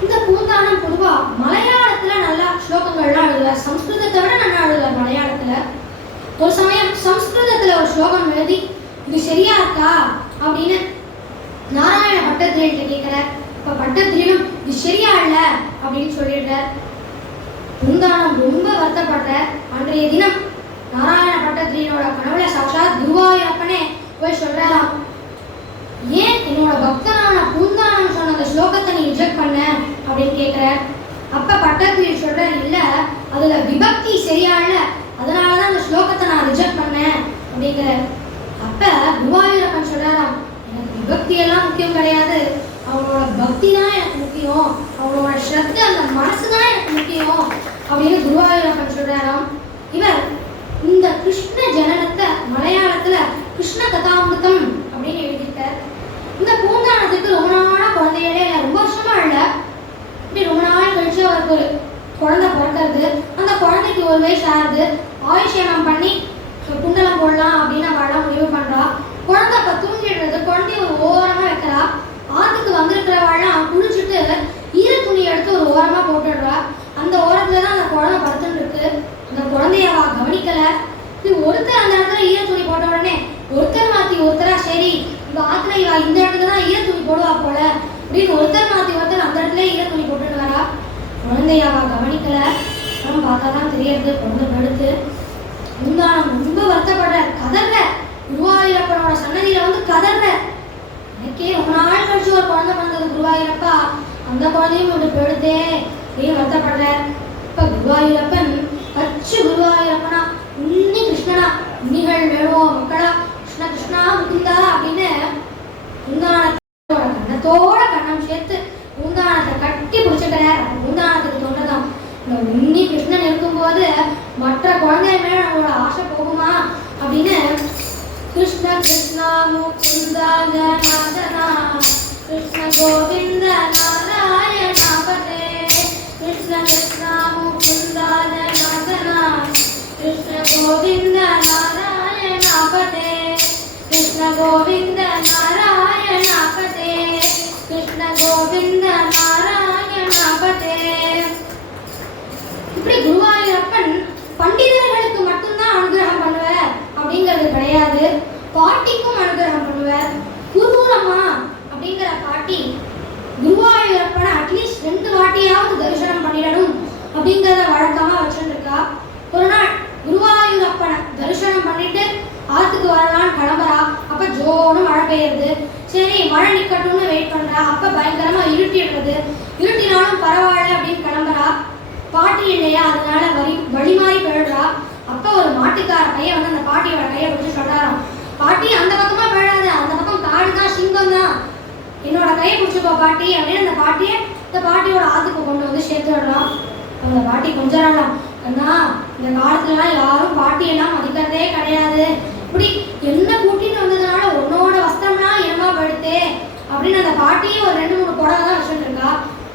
இந்த பூந்தானம் பொதுவா மலையாளத்துல நல்லா ஸ்லோகங்கள்லாம் எழுதுவார். சம்ஸ்கிருதத்தை விட நல்லா எழுதுவார் மலையாளத்துல. ஒரு சமயம் சம்ஸ்கிருதத்துல ஒரு ஸ்லோகம் எழுதி இது சரியா இருக்கா அப்படின்னு நாராயண பட்டத்திரிகிட்ட கேட்கிறார். இப்ப பட்டத்திரியும் இது சரியா இல்ல அப்படின்னு சொல்லிடுறார். பூந்தானம் ரொம்ப வருத்தப்படுற. அன்றைய தினம் நாராயண பட்டத்திரியோட கனவுல சாட்சாத் குருவாயூரப்பனே போய் சொல்றாராம், ஏன் என்னோட பக்தனான பூந்தானம் சொன்ன அந்த ஸ்லோகத்தை நீ ரிஜெக்ட் பண்ண அப்படின்னு கேட்கிறார். அப்ப பட்டத்திரி சொல்ற, இல்ல அதுல விபக்தி சரியா இல்ல, அதனாலதான் அந்த ஸ்லோகத்தை நான் ரிஜெக்ட் பண்ணேன் அப்படிங்கிற. அப்ப குருவாயூரப்பன் சொல்றாராம், எனக்கு விபக்தி எல்லாம் முக்கியம் கிடையாது, அவனோட பக்தி தான் எனக்கு முக்கியம், அவனோட ஸ்ரத்த அந்த மனசுதான் எனக்கு முக்கியம் அப்படின்னு குருவாயூரப்பன் சொல்றாராம். இவர் இந்த கிருஷ்ண ஜனனத்தை மலையாளத்துல கிருஷ்ண கதாமிருதம் அப்படின்னு எழுதியிருக்கார். இந்த பூந்தானத்துக்கு ரொம்ப நாளா குழந்தைகளே ரொம்ப வருஷமா இல்ல, இப்படி ரொம்ப நாள் கழிச்சு அவருக்கு ஒரு குழந்தை பிறக்கிறது. அந்த குழந்தைக்கு 1 வயசு ஆகுது. ஆயுஷேனம் பண்ணி குண்டலம் போடலாம் அப்படின்னு அவள் முடிவு பண்றா. குழந்தை அப்ப தூங்கிடுறது. குழந்தைய ஒரு ஓரமா வைக்கிறா. ஆத்துக்கு வந்திருக்கிறவாள்லாம் ஓரமா போட்டுடுறா. அந்த ஓரத்துல தான் அந்த குழந்தை படுத்துட்டு இருக்கு. அந்த குழந்தைய அவ கவனிக்கல. ஒருத்தர் அந்த இடத்துல ஈர துணி போட்ட உடனே ஒருத்தர் மாத்தி ஒருத்தரா சரி இந்த ஆத்துல இவ இந்த இடத்துல தான் ஈர துணி போடுவா போல அப்படின்னு ஒருத்தர் மாத்தி ஒருத்தர் அந்த இடத்துல ஈர துணி போட்டுட்டு வரா. குழந்தைய அவ கவனிக்கல. அப்புறம் பார்த்தாதான் தெரியறது குழந்தை படுத்து. முந்தானம் ரொம்ப வருத்தப்படுற, கதற. குருவாயூரப்பனோட சன்னதியில வந்து கதற. எனக்கே ரொம்ப நாள் கழிச்சு ஒரு குழந்தை வந்தது குருவாயூரப்பா, அந்த குழந்தையும் கொண்டு போயிடுதே அப்படின்னு வருத்தப்படுற. இப்ப குருவாயூரப்பன் கச்சு குருவாயூரப்பனா உன்னி கிருஷ்ணனா உன்னிகள் வேணுவோம் மக்களா கிருஷ்ண கிருஷ்ணா முகுந்தா அப்படின்னு பூந்தானத்தோட கண்ணத்தோட கண்ணம் சேர்த்து பூந்தானத்தை கட்டி பிடிச்சிட்டார். அப்ப பூந்தானத்துக்கு தோன்றதான் இந்த உன்னி கிருஷ்ணன் இருக்கும்போது மற்ற குழந்தைய மேல நம்மளோட ஆசை போகுமா அப்படின்னு கிருஷ்ண கிருஷ்ணா முகுந்தா ஜனார்தனா கிருஷ்ண கோவிந்த நாராயணா பதே கிருஷ்ண கிருஷ்ணா முகுந்தா ஜனார்தனா கிருஷ்ண கோவிந்த நாராயணா பதே கிருஷ்ண கோவிந்த நாராயணா பதே கிருஷ்ண கோவிந்த நாராயணா பதே. இப்படி குருவாயூரப்பன் பண்டிதர்களுக்கு மட்டும்தான் அனுகிரகம் பண்ணுவார் அப்படிங்கிறது கிடையாது, பாட்டிக்கும் அனுகிரகம் பண்ணுவார். குருரம்மா அப்படிங்கிற பாட்டி குருவாயூரப்பனை அட்லீஸ்ட் 2 வாட்டியாவது தரிசனம் பண்ணிடணும் அப்படிங்கிறத வழக்கமா வச்சுருக்கா. ஒரு நாள் குருவாயூரப்பனை தரிசனம் பண்ணிட்டு ஆத்துக்கு வரலான்னு கிளம்புறா. அப்ப ஜோன்னு மழை பெய்யுது. சரி மழை நிக்கட்டும்னு வெயிட் பண்றா. அப்ப பயங்கரமா இருட்டிடுறது. இருட்டினாலும் பரவாயில்ல அப்படின்னு கிளம்புறா. பாட்டி இல்லையா, அதனால வழி மாறி போயிடுறா. அப்ப ஒரு மாட்டுக்கார பையன் வந்து அந்த பாட்டியோட கையை பிடிச்சி சொல்றாராம், பாட்டி அந்த பக்கமா போயிடாத, அந்த பக்கம் காடு தான் சிங்கம் தான், என்னோட கையை பிடிச்சிப்போ பாட்டி அப்படின்னு அந்த பாட்டியை இந்த பாட்டியோட ஆத்துக்கு கொண்டு வந்து சேர்த்து விடலாம். அந்த பாட்டி கொஞ்சம் நாளாம், அண்ணா இந்த காலத்துலலாம் யாரும் பாட்டியெல்லாம் மதிக்கிறதே கிடையாது, இப்படி என்ன கூட்டிட்டு வந்ததுனால உன்னோட வஸ்திரம்லாம் என்னமா படுத்தே அப்படின்னு அந்த பாட்டியே ஒரு 2-3 புடவை தான் வச்சுட்டு இருக்கா.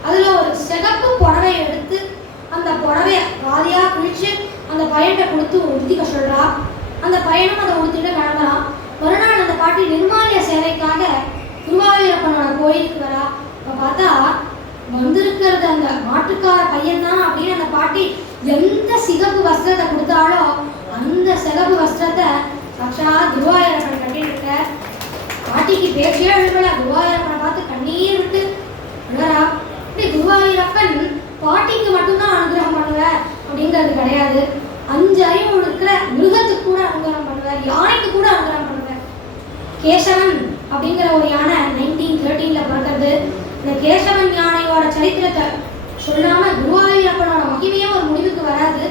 அதுல ஒரு சிகப்பு புடவையை எடுத்து அந்த புடவைய பாதியா பிடிச்சு அந்த பையன்கிட்ட கொடுத்து உடுத்திக்க சொல்றா. அந்த பையனும் அதை உடுத்திட்டு கிளம்புறான். மறுநாள் அந்த பாட்டி நிர்மாலய சேவைக்காக குருவாயூரப்பனோட கோயிலுக்கு வரா. அப்ப பார்த்தா வந்திருக்கிறது அந்த மாட்டுக்கார பையன் தான் அப்படின்னு அந்த பாட்டி எந்த சிகப்பு வஸ்திரத்தை கொடுத்தாலோ அந்த சிகப்பு வஸ்திரத்தை சாட்சா குருவாயூரப்பன் கட்டிட்டு இருக்க. பாட்டிக்கு பேச்சே எழுதல. குருவாயூரப்பனை பார்த்து கண்ணீர் விட்டு அழறா. இப்படி குருவாயூரப்பன் பாட்டிக்கு மட்டும்தான் அனுகிரகம் பண்ணுவார் அப்படிங்கிறது கிடையாது. 5 அறிவு இருக்கிற மிருகத்துக்கு கூட அனுகிரகம் பண்ணுவார், யானைக்கு கூட அனுகிரகம் பண்ணுவார். கேசவன் அப்படிங்கிற ஒரு யானை 1913ல பிறக்கிறது. இந்த கேசவன் யானையோட சரித்திரத்தை சொல்லாம குருவாயூரப்பனோட மகிமையே ஒரு முடிவுக்கு வராது.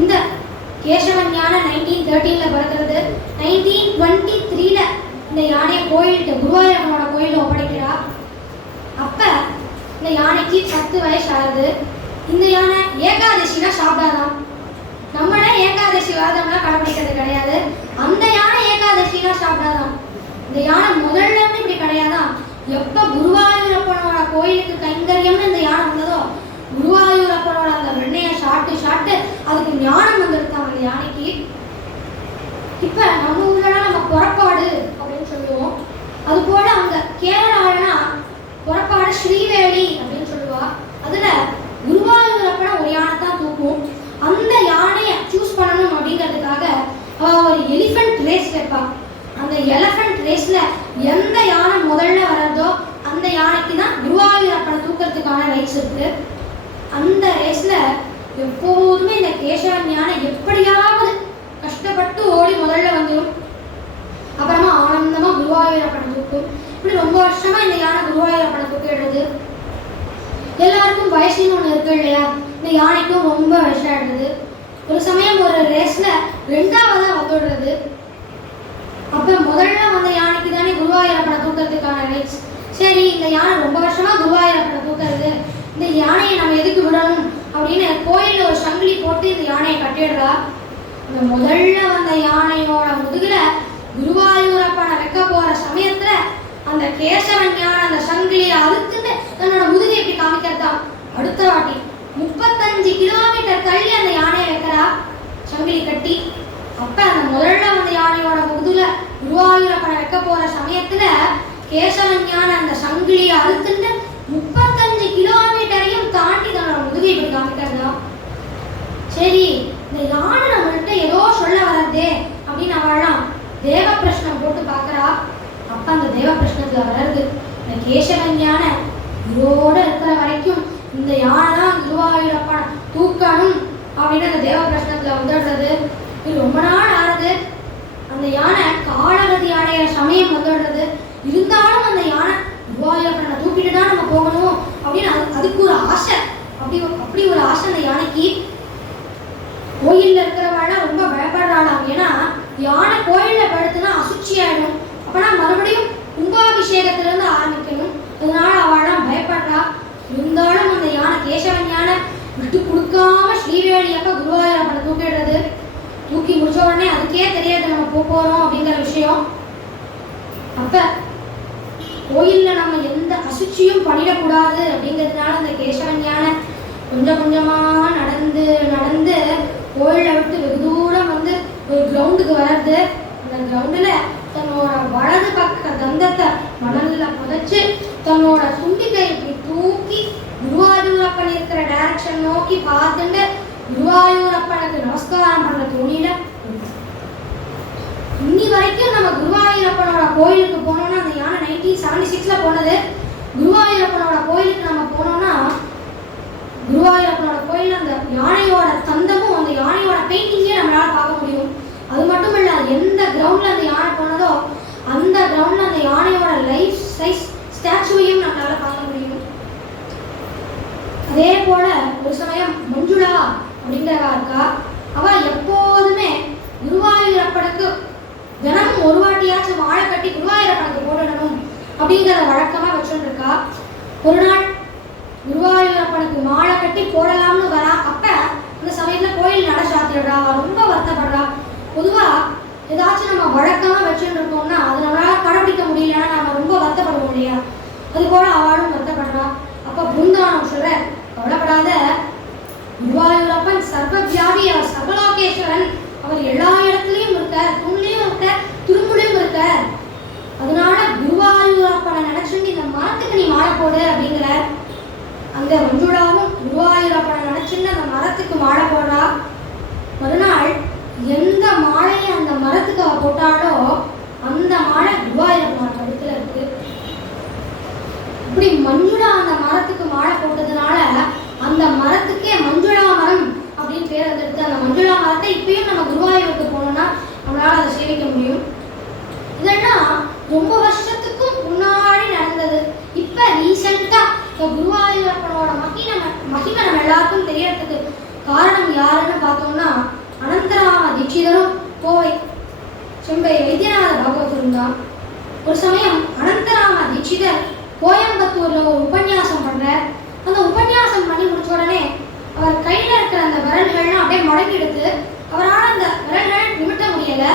இந்த கேசவன் யானை 1913ல பிறக்கிறது. 1923ல இந்த யானையை கோயில்கிட்ட குருவாயூரப்பனோட கோயில ஒப்படைக்கிறா. அப்ப இந்த யானைக்கு 10 வயசு ஆகுது. இந்த யானை ஏகாதசினா சாப்பிடாதான். நம்மளே ஏகாதசி விரதம்லாம் கடைபிடிக்கிறது கிடையாது. அந்த யானை ஏகாதசினா சாப்பிடாதான். இந்த யானை முதல்ல இருந்து இப்படி கிடையாதான். எப்ப குருவாயூரப்பனோட கோயிலுக்கு கைங்கரியம்னு இந்த யானை வந்ததோ குருவாயூரப்பனோட அந்த வெண்ணையை சாப்பிட்டு அதுக்கு ஞானம் வந்துடுதான் அந்த யானைக்கு. இப்ப நம்ம ஊர்லாம் நம்ம புறப்பாடு அப்படின்னு சொல்லுவோம். அது போல அங்க கேரளானா புறப்பாடு ஸ்ரீவேலி அப்படின்னு சொல்லுவா. அதுல குருவாயூரப்பனை ஒரு யானை தான் தூக்கும். அந்த யானையை சூஸ் பண்ணணும் அப்படிங்கிறதுக்காக அவ ஒரு எலிஃபென்ட் ரேஸ் வைப்பா. அந்த எலிஃபென்ட் ரேஸ்ல எந்த யானை முதல்ல வர்றதோ அந்த யானைக்கு தான் குருவாயூரப்பனை தூக்கிறதுக்கான ரைட்ஸ் இருக்கு. அந்த ரேஸ்ல எப்போதுமே இந்த கேசவன் யானை எப்படியாவது கஷ்டப்பட்டு ஓடி முதல்ல வந்துடும். அப்புறமா ஆனந்தமா குருவாயூரப்பனை தூக்கும். இப்படி ரொம்ப வருஷமா இந்த யானை குருவாயூரப்பனை தூக்கிடுறது. எல்லாருக்கும் வயசுன்னு ஒண்ணு இருக்கு இல்லையா, இந்த யானைக்கும் ரொம்ப வயசாயிடுது. ஒரு சமயம் ஒரு ரேஸ்ல 2ஆவதா வந்துடுறது. அப்ப முதல்ல வந்த யானைக்கு தானே குருவாயூரப்பனை தூக்கிறதுக்கான ரைட்ஸ். சரி இந்த யானை ரொம்ப வருஷமா குருவாயூரப்பனை தூக்குறது, இந்த யானையை நம்ம எதுக்கு விடணும் அப்படின்னு கோயில்ல ஒரு சங்கிலி போட்டு இந்த யானையை கட்டிடுறா. இந்த முதல்ல வந்த யானையோட முதுகுல குருவாயூரப்பனை வைக்க போற சமயத்துல அந்த கேசவன் யானை அந்த சங்கிலியை அறுத்துட்டு தன்னோட முதுகை எப்படி காமிக்கிறதா. அடுத்த வாட்டி 35 கிலோமீட்டர் தள்ளி அந்த யானையை வைக்கிறா சங்கிலி கட்டி. அப்ப அந்த முதல்ல வந்த யானையோட முதுகுல குருவாயூரப்பனை வைக்க போற சமயத்துல கேசவன் யானை அந்த சங்கிலியை அறுத்துட்டு 35 கிலோமீட்டர் கேசவஞான இதோட இருக்கிற வரைக்கும் இந்த யானை தான் குருவாயூரப்பனை தூக்கணும் அப்படின்னு அந்த தேவ பிரச்சனத்துல வந்துடுறது. இது ரொம்ப நாள் ஆறுது. அந்த யானை காலகதி அடையிற சமயம் வந்துடுறது. இருந்தாலும் அந்த யானை குருவாயூரப்பனை தூக்கிட்டு தான் நம்ம போகணும் அப்படின்னு அதுக்கு ஒரு ஆசை. அப்படி ஒரு ஆசை அந்த யானைக்கு. கோயில்ல இருக்கிறவாழ ரொம்ப பயப்படுறாளாம். ஏன்னா யானை கோயில்ல படுத்துனா அசுச்சி ஆயிடும். அப்பனா மறுபடியும் கும்பாபிஷேகத்துல இருந்து ஆரம்பிக்கணும். அதனால அவளாம் பயப்படுறா. இருந்தாலும் அந்த யானை கேசவன் யானை விட்டு கொடுக்காம ஸ்ரீவேலியப்ப குருவாயூரப்பனை தூக்கிடுறது. தூக்கி முடிச்ச உடனே அதுக்கே தெரியாது நம்ம போறோம் அப்படிங்கிற விஷயம். அப்ப கோயில்ல நம்ம எந்த அசுச்சியும் பண்ணிடக்கூடாது அப்படிங்கிறதுனால அந்த கேசவன் யானை கொஞ்சம் கொஞ்சமா நடந்து நடந்து கோயிலை விட்டு வெகு தூரம் வந்து ஒரு கிரவுண்டுக்கு வர்றது. அந்த கிரவுண்டுல தன்னோட வலது பக்க தந்தத்தை மணல்ல புதைச்சு தன்னோட துண்டிக்கை இப்படி தூக்கி குருவாயூரப்பன் இருக்கிற டைரக்ஷன் நோக்கி பார்த்துட்டு குருவாயூரப்பனுக்கு நமஸ்காரம் பண்ற துணியில இன்னி வரைக்கும் நம்ம குருவாயூரப்பனோட கோயிலுக்கு போனோம்னா அந்த யானை 1976 போனது. குருவாயூரப்பனோட கோயிலுக்கு நம்ம போனோம்னா குருவாயூரப்பனோட கோயில் அந்த யானையோட தந்தமும் அந்த யானையோட பெயிண்டிங்கே நம்மளால பார்க்க முடியும். அது மட்டும் இல்ல, எந்த கிரவுண்ட்ல அந்த யானை போனதோ அந்த கிரவுண்ட்ல அந்த யானையோட லைஃப் சைஸ் ஸ்டாச்சுவையும் நம்மளால பார்க்க முடியும். அதே போல ஒரு சமயம் மஞ்சுளா அப்படிங்கிறவா இருக்கா. அவ எப்போதுமே குருவாயூரப்பனுக்கு தினமும் ஒரு வாட்டியாச்சும் வாழை கட்டி குருவாயூரப்பனுக்கு போடணும் அப்படிங்கிற வழக்கமா வச்சுட்டு இருக்கா. ஒரு நாள் குருவாயூரப்பனுக்கு மாலை கட்டி போடலாம்னு வரா. அப்ப அந்த சமயத்துல கோயில் நட சாத்திடுறா. ரொம்ப வருத்தப்படுறா. பொதுவா ஏதாச்சும் நம்ம வழக்கமா வச்சுட்டு இருக்கோம்னா அது நம்மளால கடைபிடிக்க முடியலன்னா நம்ம ரொம்ப வருத்தப்படுவோம் இல்லையா? அது போல அவளும் வருத்தப்படுறா. அப்ப பிருந்தாவனம் சொல்ற, கவலைப்படாத, குருவாயூரப்பன் சர்வவியாபி, அவர் சர்வலோகேஸ்வரன், அவர் எல்லா இடத்துலயும் இருக்கார், தூண்லயும் இருக்கார், திருமுறையும் இருக்கார். அதனால குருவாயூரப்பனை நினைச்சுட்டு இந்த மரத்துக்கு நீ மாலை போடு அப்படிங்கிற. அந்த மஞ்சுளாவும் குருவாயூரப்பனை நினைச்சுன்னு அந்த மரத்துக்கு மாலை போடுறா. மறுநாள் எந்த மாலையை அந்த மரத்துக்கு அவ போட்டாலோ அந்த மாலை குருவாயூரப்பனோட கழுத்துல இருக்கு. இப்படி மஞ்சுளா அந்த மரத்துக்கு மாலை போட்டதுனால அந்த மரத்துக்கே மஞ்சுளா மரம் அப்படின்னு பேர் வந்துருக்கு. அந்த மஞ்சுளா மரத்தை இப்பயும் நம்ம குருவாயூருக்கு போனோம்னா நம்மளால அதை சேவிக்க முடியும். இதெல்லாம் ரொம்ப வருஷத்துக்கும் முன்னாடி நடந்தது. இப்ப ரீசெண்டா குருவாயூரப்பனோட மகிமை நம்ம எல்லாருக்கும் தெரியறதுக்கு காரணம் யாருன்னு பார்த்தோம்னா அனந்தராம தீட்சிதரும் கோவை செம்பை வைத்தியநாத பாகவதரும் தான். ஒரு சமயம் அனந்தராம தீட்சிதர் கோயம்புத்தூர்ல ஒரு உபன்யாசம் பண்ற. அந்த உபன்யாசம் பண்ணி முடிச்ச உடனே அவர் கையில இருக்கிற அந்த விரல்கள்லாம் அப்படியே முடங்கிடுது. அவரால் அந்த விரல்கள் நிமிட்ட முடியல.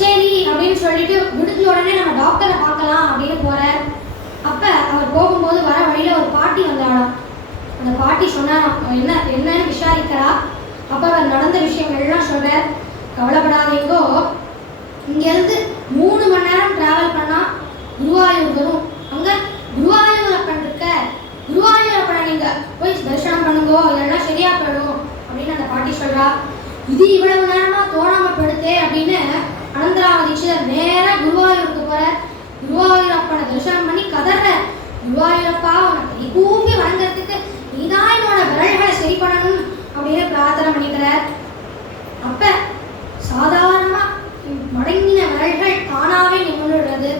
சரி அப்படின்னு சொல்லிட்டு விடுஞ்ச உடனே நம்ம டாக்டரை பார்க்கலாம் அப்படின்னு போறார். அப்ப அவர் போகும்போது வர வழியில ஒரு பாட்டி வந்தாளாம். அந்த பாட்டி சொன்னா என்னன்னு விசாரிக்கிறா. அப்ப அவர் நடந்த விஷயங்கள் எல்லாம் சொல்ற. கவலைப்படாதீங்கோ, இங்க இருந்து 3 மணி நேரம் டிராவல் பண்ணா குருவாயூர் வரும். அங்க குருவாயூரப்பன் இருக்க, குருவாயூரப்பனை நீங்க போய் தரிசனம் பண்ணுங்கோ, இதெல்லாம் சரியா போயிடும் அப்படின்னு அந்த பாட்டி சொல்றா. இது இவ்வளவு நேரமா தோணாம படுத்தே அப்படின்னு அனந்தராம தீட்சிதர் நேரா குருவாயூருக்கு போற. குருவாயூரப்பனை தரிசனம் பண்ணி கதற, குருவாயூரப்பா உனக்கு கூப்பி வணங்குறதுக்கு நீதான் என்னோட விரல்களை சரி பண்ணணும் அப்படின்னு பிரார்த்தனை பண்ணிக்கிறார். அப்ப சாதாரணமா மடங்கின விரல்கள் தானாவே நின்றுடுறது.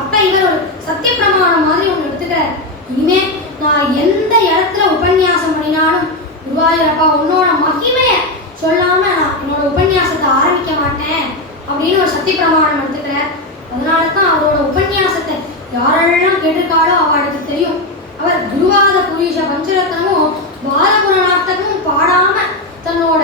அப்ப இவர் ஒரு சத்திய பிரமாணம் மாதிரி ஒன்று எடுத்துக்கிறார். இனிமே நான் எந்த இடத்துல உபன்யாசம் பண்ணினாலும் குருவாயூரப்பா உன்னோட மகிமைய சொல்லாம நான் என்னோட உபன்யாசத்தை ஆரம்பிக்க மாட்டேன் அப்படின்னு ஒரு சத்திய பிரமாணம் எடுத்துக்கிறார். அதனாலதான் அவரோட உபன்யாசத்தை யாரெல்லாம் கேட்டிருக்காளோ அவளுக்கு தெரியும். அவர் குருவாத புரீஷ பஞ்சரத்னமும் பாலபுரநாட்டமும் பாடாம தன்னோட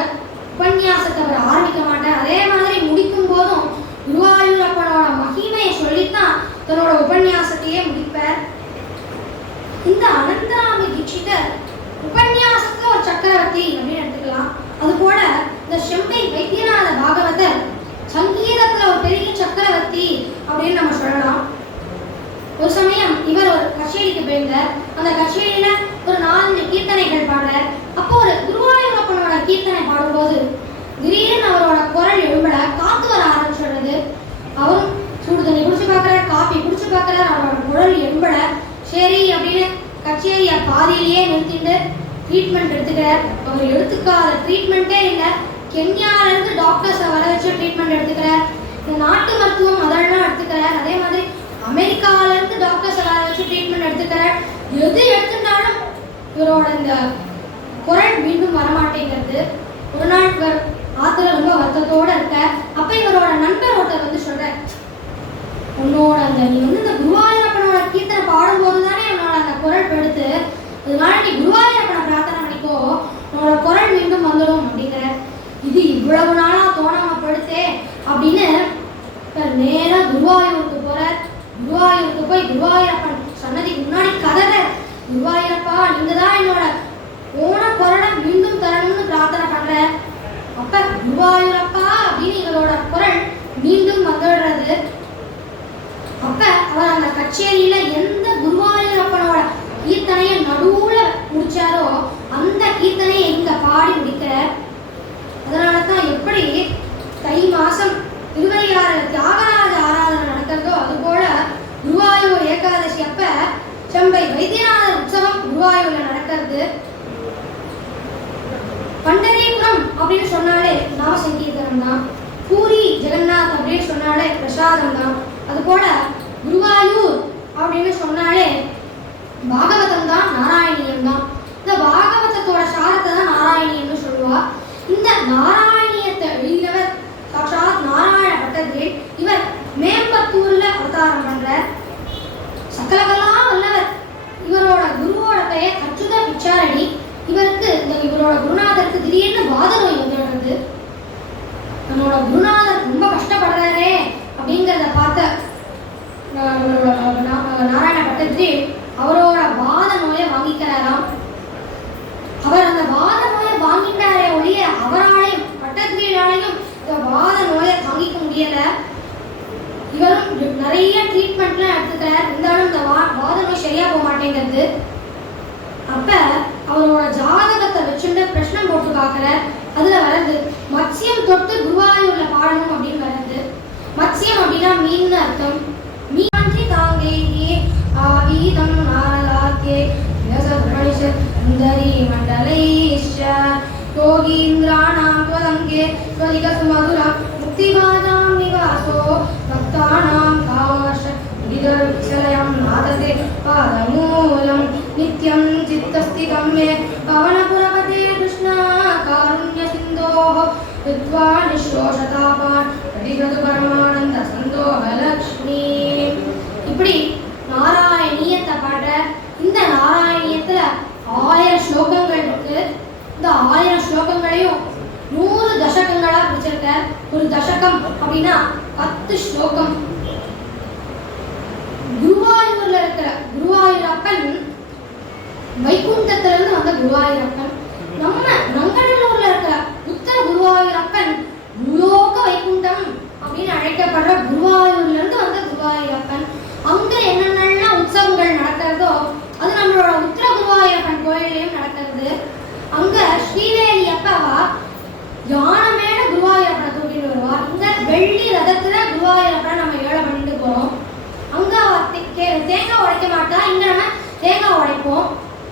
உபன்யாசத்தை அவர் ஆரம்பிக்க மாட்டார். அதே மாதிரி முடிக்கும் போதும் குருவாயூரப்பனோட மகிமையை சொல்லித்தான் தன்னோட உபன்யாசத்தையே முடிப்பார். இந்த அனந்தராம தீட்சிதர் உபன்யாசத்துல ஒரு சக்கரவர்த்தி அப்படின்னு எடுத்துக்கலாம். அது போல இந்த செம்பை வைத்தியநாத பாகவதர் சங்கீதத்துல ஒரு பெரிய சக்கரவர்த்தி அப்படின்னு நம்ம சொல்லலாம். ஒரு சமயம் இவர் ஒரு கச்சேரிக்கு போயிருந்தார். அந்த கச்சேரியில ஒரு 4 கீர்த்தனைகள் பாடுறார். அப்போ ஒரு குருவாயூரப்பனோட கீர்த்தனை பாடும்போது திடீர்னு அவரோட குரல் எழும்பல காத்து வர ஆரம்பிச்சுடுறது. அவரும் சுடு தண்ணி குடிச்சு பார்க்குறாரு, காப்பி குடிச்சு பார்க்குறாரு, அவரோட குரல் எம்பட. சரி அப்படின்னு கச்சேரியை பாதியிலேயே நிறுத்திட்டு ட்ரீட்மெண்ட் எடுத்துக்கிறார். அவர் எடுத்துக்காத ட்ரீட்மெண்ட்டே இல்லை. கென்யாவிலேருந்து டாக்டர்ஸை வர வச்சு ட்ரீட்மெண்ட் எடுத்துக்கிறார். இந்த நாட்டு மருத்துவம் அதெல்லாம் எடுத்துக்கிறார். அதே மாதிரி அமெரிக்காவிலேருந்து டாக்டர்ஸை வர வச்சு ட்ரீட்மெண்ட் எடுத்துக்கிறார். எது எடுத்துட்டாலும் இவரோட இந்த குரல் மீண்டும் வரமாட்டேங்கிறது. ஒரு நாள் இவர் ஆத்துல ரொம்ப வருத்தத்தோடு இருக்க. அப்ப இவரோட நண்பர் ஒருத்தர் வந்து சொல்றார், உன்னோட அந்த நீ வந்து இந்த குருவாயூரப்பனோட கீர்த்தனை பாடும்போது தானே என்னோட அந்த குரல் படுத்து, அதனால நீ குருவாயூரப்பனை பிரார்த்தனை பண்ணிக்கோ, உன்னோட குரல் மீண்டும் வந்துடும் அப்படிங்கிற. இது இவ்வளவு நாளா தோணாம படுத்தே அப்படின்னு நேரா குருவாயூருக்கு போறார். குருவாயூருக்கு போய் குருவாயூரப்பன் சன்னதிக்கு முன்னாடி கதற, குருவாயூரப்பா நீங்க தான் என்னோட போன குரலை மீண்டும் தரணும்னு பிரார்த்தனை பண்ற. அப்ப குருவாயூரப்பா அப்படின்னு இவரோட குரல் மீண்டும் வந்துடுறது. அப்ப அவர் அந்த கச்சேரியில எந்த குருவாயூரப்பனோட கீர்த்தனையை நடுவுல முடிச்சாரோ அந்த கீர்த்தனையை இங்க பாடி முடிக்கிறார். அதனாலதான் எப்படி தை மாசம் 26 தியாகராஜ ஆராதனை நடக்கிறதோ அது போல குருவாயூர் ஏகாதசி அப்ப செம்பை வைத்தியநாதர் உற்சவம் குருவாயூர்ல நடக்கிறது. பண்டரிபுரம் அப்படின்னு சொன்னாலே நாம சங்கீர்த்தனம் தான். பூரி ஜெகநாத் அப்படின்னு சொன்னாலே பிரசாதம் தான். அது போல குருவாயூர் அப்படின்னு சொன்னாலே பாகவதம் தான், நாராயணியம் தான். இந்த பாகவதத்தோட சாரத்தை தான் நாராயணியம்னு சொல்லுவா. இந்த நாராயணியத்தை எழுதினவர் சாட்சாத் நாராயண பட்டதிரி. இவர் மேம்பத்தூர்ல அவதாரம் பண்ற சகலகெல்லாம் வல்லவர். இவரோட குருவோட பெயர் அச்சுத பிச்சாரணி. இவருக்கு இவரோட குருநாதருக்கு திடீர்னு வாத நோய் வந்துடுறது. நம்மளோட குருநாதர் ரொம்ப கஷ்டப்படுறாரே அப்படிங்கிறத பார்த்த நாராயண பட்டதிரி அவரோட வாத நோயை வாங்கிக்கிறாராம். அவர் அந்த வாத நோயை வாங்கிட்டாரே ஒழிய அவராலையும் பட்டதிரியாலையும் இந்த வாத நோயை தாங்கிக்க முடியல. இவரும் நிறைய ட்ரீட்மெண்ட்லாம் எடுத்துக்கிறார். இருந்தாலும் இந்த வாத நோய் சரியா போக மாட்டேங்கிறது. அப்ப அவரோட ஜாதகத்தை வச்சுட்டு பிரச்சனை போட்டு பார்க்கிறார். அதுல வர்றது மத்ஸ்யம் தொட்டு குருவாயூர்ல பாடணும் அப்படின்னு வர்றது. மத்ஸ்யம் அப்படின்னா மீன் அர்த்தம். மீனாஞ்சி தாங்கே ஆவீதம் நாரதாக்கே யசப்ரணிஷந்தரி மண்டலைஷ்ச யோகீந்திராணாம் த்வதங்கே த்வதிகசு மதுரா முக்திவாதாம் நிவாசோ பக்தானாம் காமர்ஷ விதர்விச்சலயம் நாததே பாதமூலம் நித்யம் சித்தஸ்திதம் மே பவனபுரபதே கிருஷ்ணா காருண்ய சிந்தோஹ வித்வா நிஷோஷதாபான் பிரதிபது பரமானந்த சந்தோஹ லக்ஷ்மி. இப்படி நாராயணியத்தை பாடுற. இந்த நாராயணியத்துல 1000 ஸ்லோகங்கள் இருக்கு. இந்த 1000 ஸ்லோகங்களையும் 100 தசகங்களா பிடிச்சிருக்க. ஒரு தசகம் அப்படின்னா 10 ஸ்லோகம். குருவாயூர்ல இருக்கிற குருவாயூரப்பன் வைகுண்டத்துல இருந்து வந்த குருவாயூரப்பன். நம்ம நங்கநல்லூர்ல இருக்கிற உத்தர குருவாயூரப்பன் பூலோக வைகுண்டம் அப்படின்னு அழைக்கப்படுற குருவாயூர்ல இருந்து வந்த குருவாயூரப்பன். அங்க என்னென்னலாம் உற்சவங்கள் நடக்கிறதோ அது நம்மளோட உத்தர குருவாயூரப்பன் கோயிலையும் நடக்கிறது. அங்க ஸ்ரீவேலி அப்பாவா யானை மேல குருவாயூரப்பனை தூக்கிட்டு வருவா. இங்க வெள்ளி ரதத்துல குருவாயூரப்பனை நம்ம ஏழை பண்ணிட்டு போறோம். அங்க தேங்காய் உடைக்க மாட்டா, இங்க நம்ம தேங்காய் உடைப்போம்.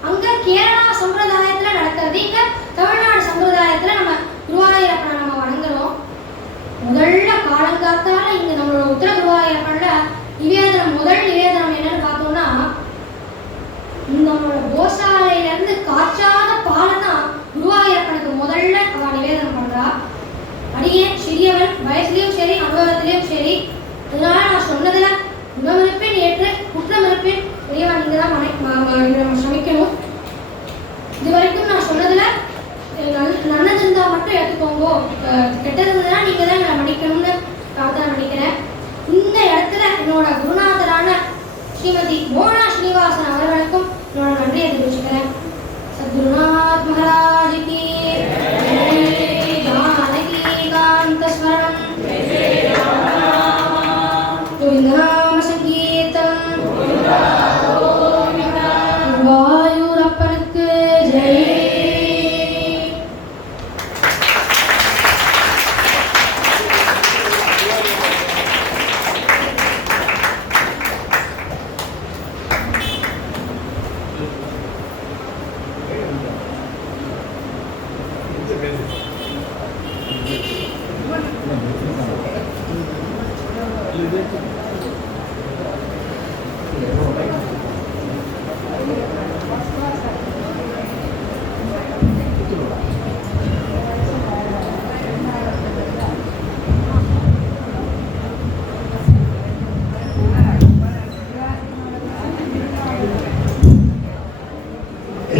அங்க கேரளா சம்பிரதாயத்துல நடக்கிறது, இங்க தமிழ்நாடு சம்பிரதாயத்துல நம்ம குருவாயூரப்பனை நம்ம வணங்குறோம். முதல்ல காலங்காத்தால இங்க நம்மளோட உத்தர குருவாயூரப்பன்ல நிவேதனம், முதல் நிவேதனம் என்னன்னு பார்த்தோம்னா நம்மளோட கோசாலையில இருந்து காய்ச்சாத பாலை தான் குருவாயூரப்பனுக்கு முதல்ல அவ நிவேதனம் பண்றா. அடியே சிறியவன், வயசுலயும் சரி அனுபவத்திலயும் சரி. அதனால நான் சொன்னதுல குணமிருப்பேன் ஏற்று குற்றமிருப்பேன் பெரியவா நீங்க தான் சமைக்கணும். இது வரைக்கும் நான் சொன்னதுல நல்லது இருந்தா மட்டும் எடுத்துக்கோங்க, கெட்டது இருந்ததுன்னா நீங்க தான் என்னை மன்னிக்கணும்னு பிரார்த்தனை பண்ணிக்கிறேன். இந்த இடத்துல என்னோட குருநாதரான ஸ்ரீமதி மோனா ஸ்ரீனிவாசன் அவர்களுக்கும் என்னோட நன்றியை தெரிவிச்சுக்கிறேன். சத்குருநாத் மகாராஜ் கி ஜானகி காந்த ஸ்மரணம் கோவிந்தநாம சங்கீர்த்தம் குருவாயூரப்பனுக்கு ஜெய்.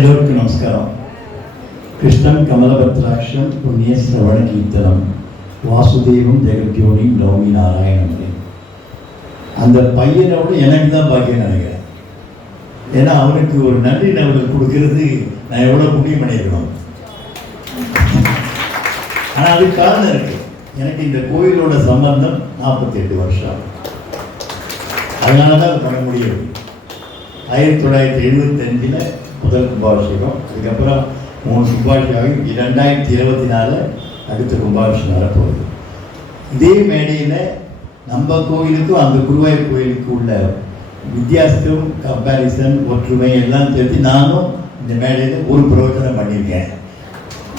எல்லோருக்கும் நமஸ்காரம். கிருஷ்ணம் கமலபத்ராட்சம் புண்ணிய சிரவண கீர்த்தனம் வாசுதேவம் ஜெகத்யோனி நவமி நாராயணன். அந்த பையனோட எனக்கு தான் பாக்கியம் நினைக்கிறேன். ஏன்னா அவனுக்கு ஒரு நன்றி நபர்கள் கொடுக்கறது நான் எவ்வளோ புண்ணியம் பண்ணியிருக்கணும். ஆனால் அதுக்கு காரணம் இருக்கு. எனக்கு இந்த கோயிலோட சம்பந்தம் 48 வருஷம். அதனால தான் அது பண்ண முடியும். 1975 முதல் கும்பாபிஷேகம், அதுக்கப்புறம் 3 கும்பாபிஷேகம், 2024 அடுத்த கும்பாபிஷேகம் வரப்போகுது. இதே மேடையில் நம்ம கோயிலுக்கும் அந்த குருவாயூர் கோயிலுக்கு உள்ள வித்தியாசம், கம்பேரிசன், ஒற்றுமை எல்லாம் சேர்த்து நானும் இந்த மேடையில் ஒரு பிரவச்சனம் பண்ணியிருக்கேன்.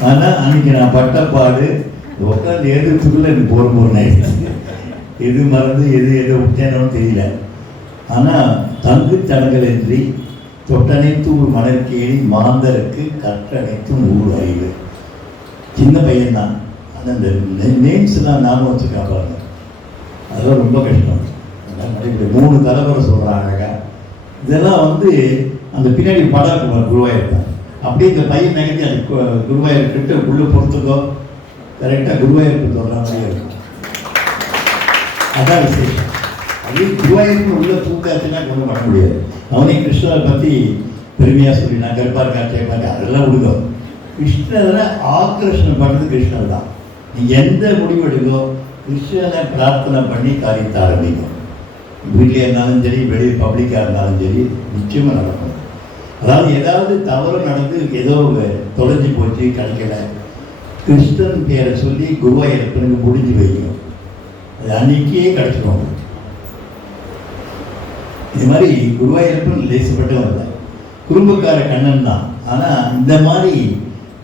ஆனால் அன்றைக்கி நான் பட்டப்பாடு உட்காந்து எழுதுறதுக்குள்ளே எனக்கு போர் ஆயிடுச்சு. எது மறந்து எது விட்டேனோன்னு தெரியல. ஆனால் தங்கு தடங்களின்றி தொட்டனைத்து ஊர் மணற்கேணி மாந்தருக்கு கற்றனைத்தும் ஊர் அறிவு. சின்ன பையன்தான். ஆனால் இந்த நேம்ஸ்லாம் நானும் வச்சு காப்பாங்க. அதெல்லாம் ரொம்ப கஷ்டம். 3 தலைமுறை சொல்கிறாங்க. இதெல்லாம் அந்த பின்னாடி படம் இருக்கும் குருவாயூர் தான். அப்படியே இந்த பையன் நினைக்க அது குருவாயூர் கிட்ட உள்ளே பொறுத்துக்கோ, கரெக்டாக குருவாயூருக்கு சொல்கிற மாதிரியே இருக்கும். அதான் விசேஷம். அது குருவாயூருக்கு உள்ள தூக்காச்சுன்னா கொண்டு பண்ண முடியாது. அவனே கிருஷ்ணரை பற்றி பெருமையாக சொல்லி நான் கருப்பார் காட்சியை பார்த்து அதெல்லாம் விடுதோம். கிருஷ்ணரை ஆக்கர்ஷணம் பண்ணுறது கிருஷ்ணர் தான். நீங்கள் எந்த முடிவு எடுக்கோ கிருஷ்ணனை பிரார்த்தனை பண்ணி காரியத்தை ஆரம்பிக்கும். வீட்டில் இருந்தாலும் சரி, வெளியே பப்ளிக்காக இருந்தாலும் சரி, நிச்சயமாக நடக்கும். அதாவது ஏதாவது தவறு நடந்து ஏதோ தொலைஞ்சி போச்சு, கிடைக்கல, கிருஷ்ணன் பேரை சொல்லி குருவாயூரப்பனுக்கு முடிஞ்சு வைக்கணும். அது அன்னைக்கே கிடைச்சிடும். இது மாதிரி குருவாயூரப்பன் லேசப்பட்டவன் இல்லை, குறும்புக்கார கண்ணன் தான். ஆனால் இந்த மாதிரி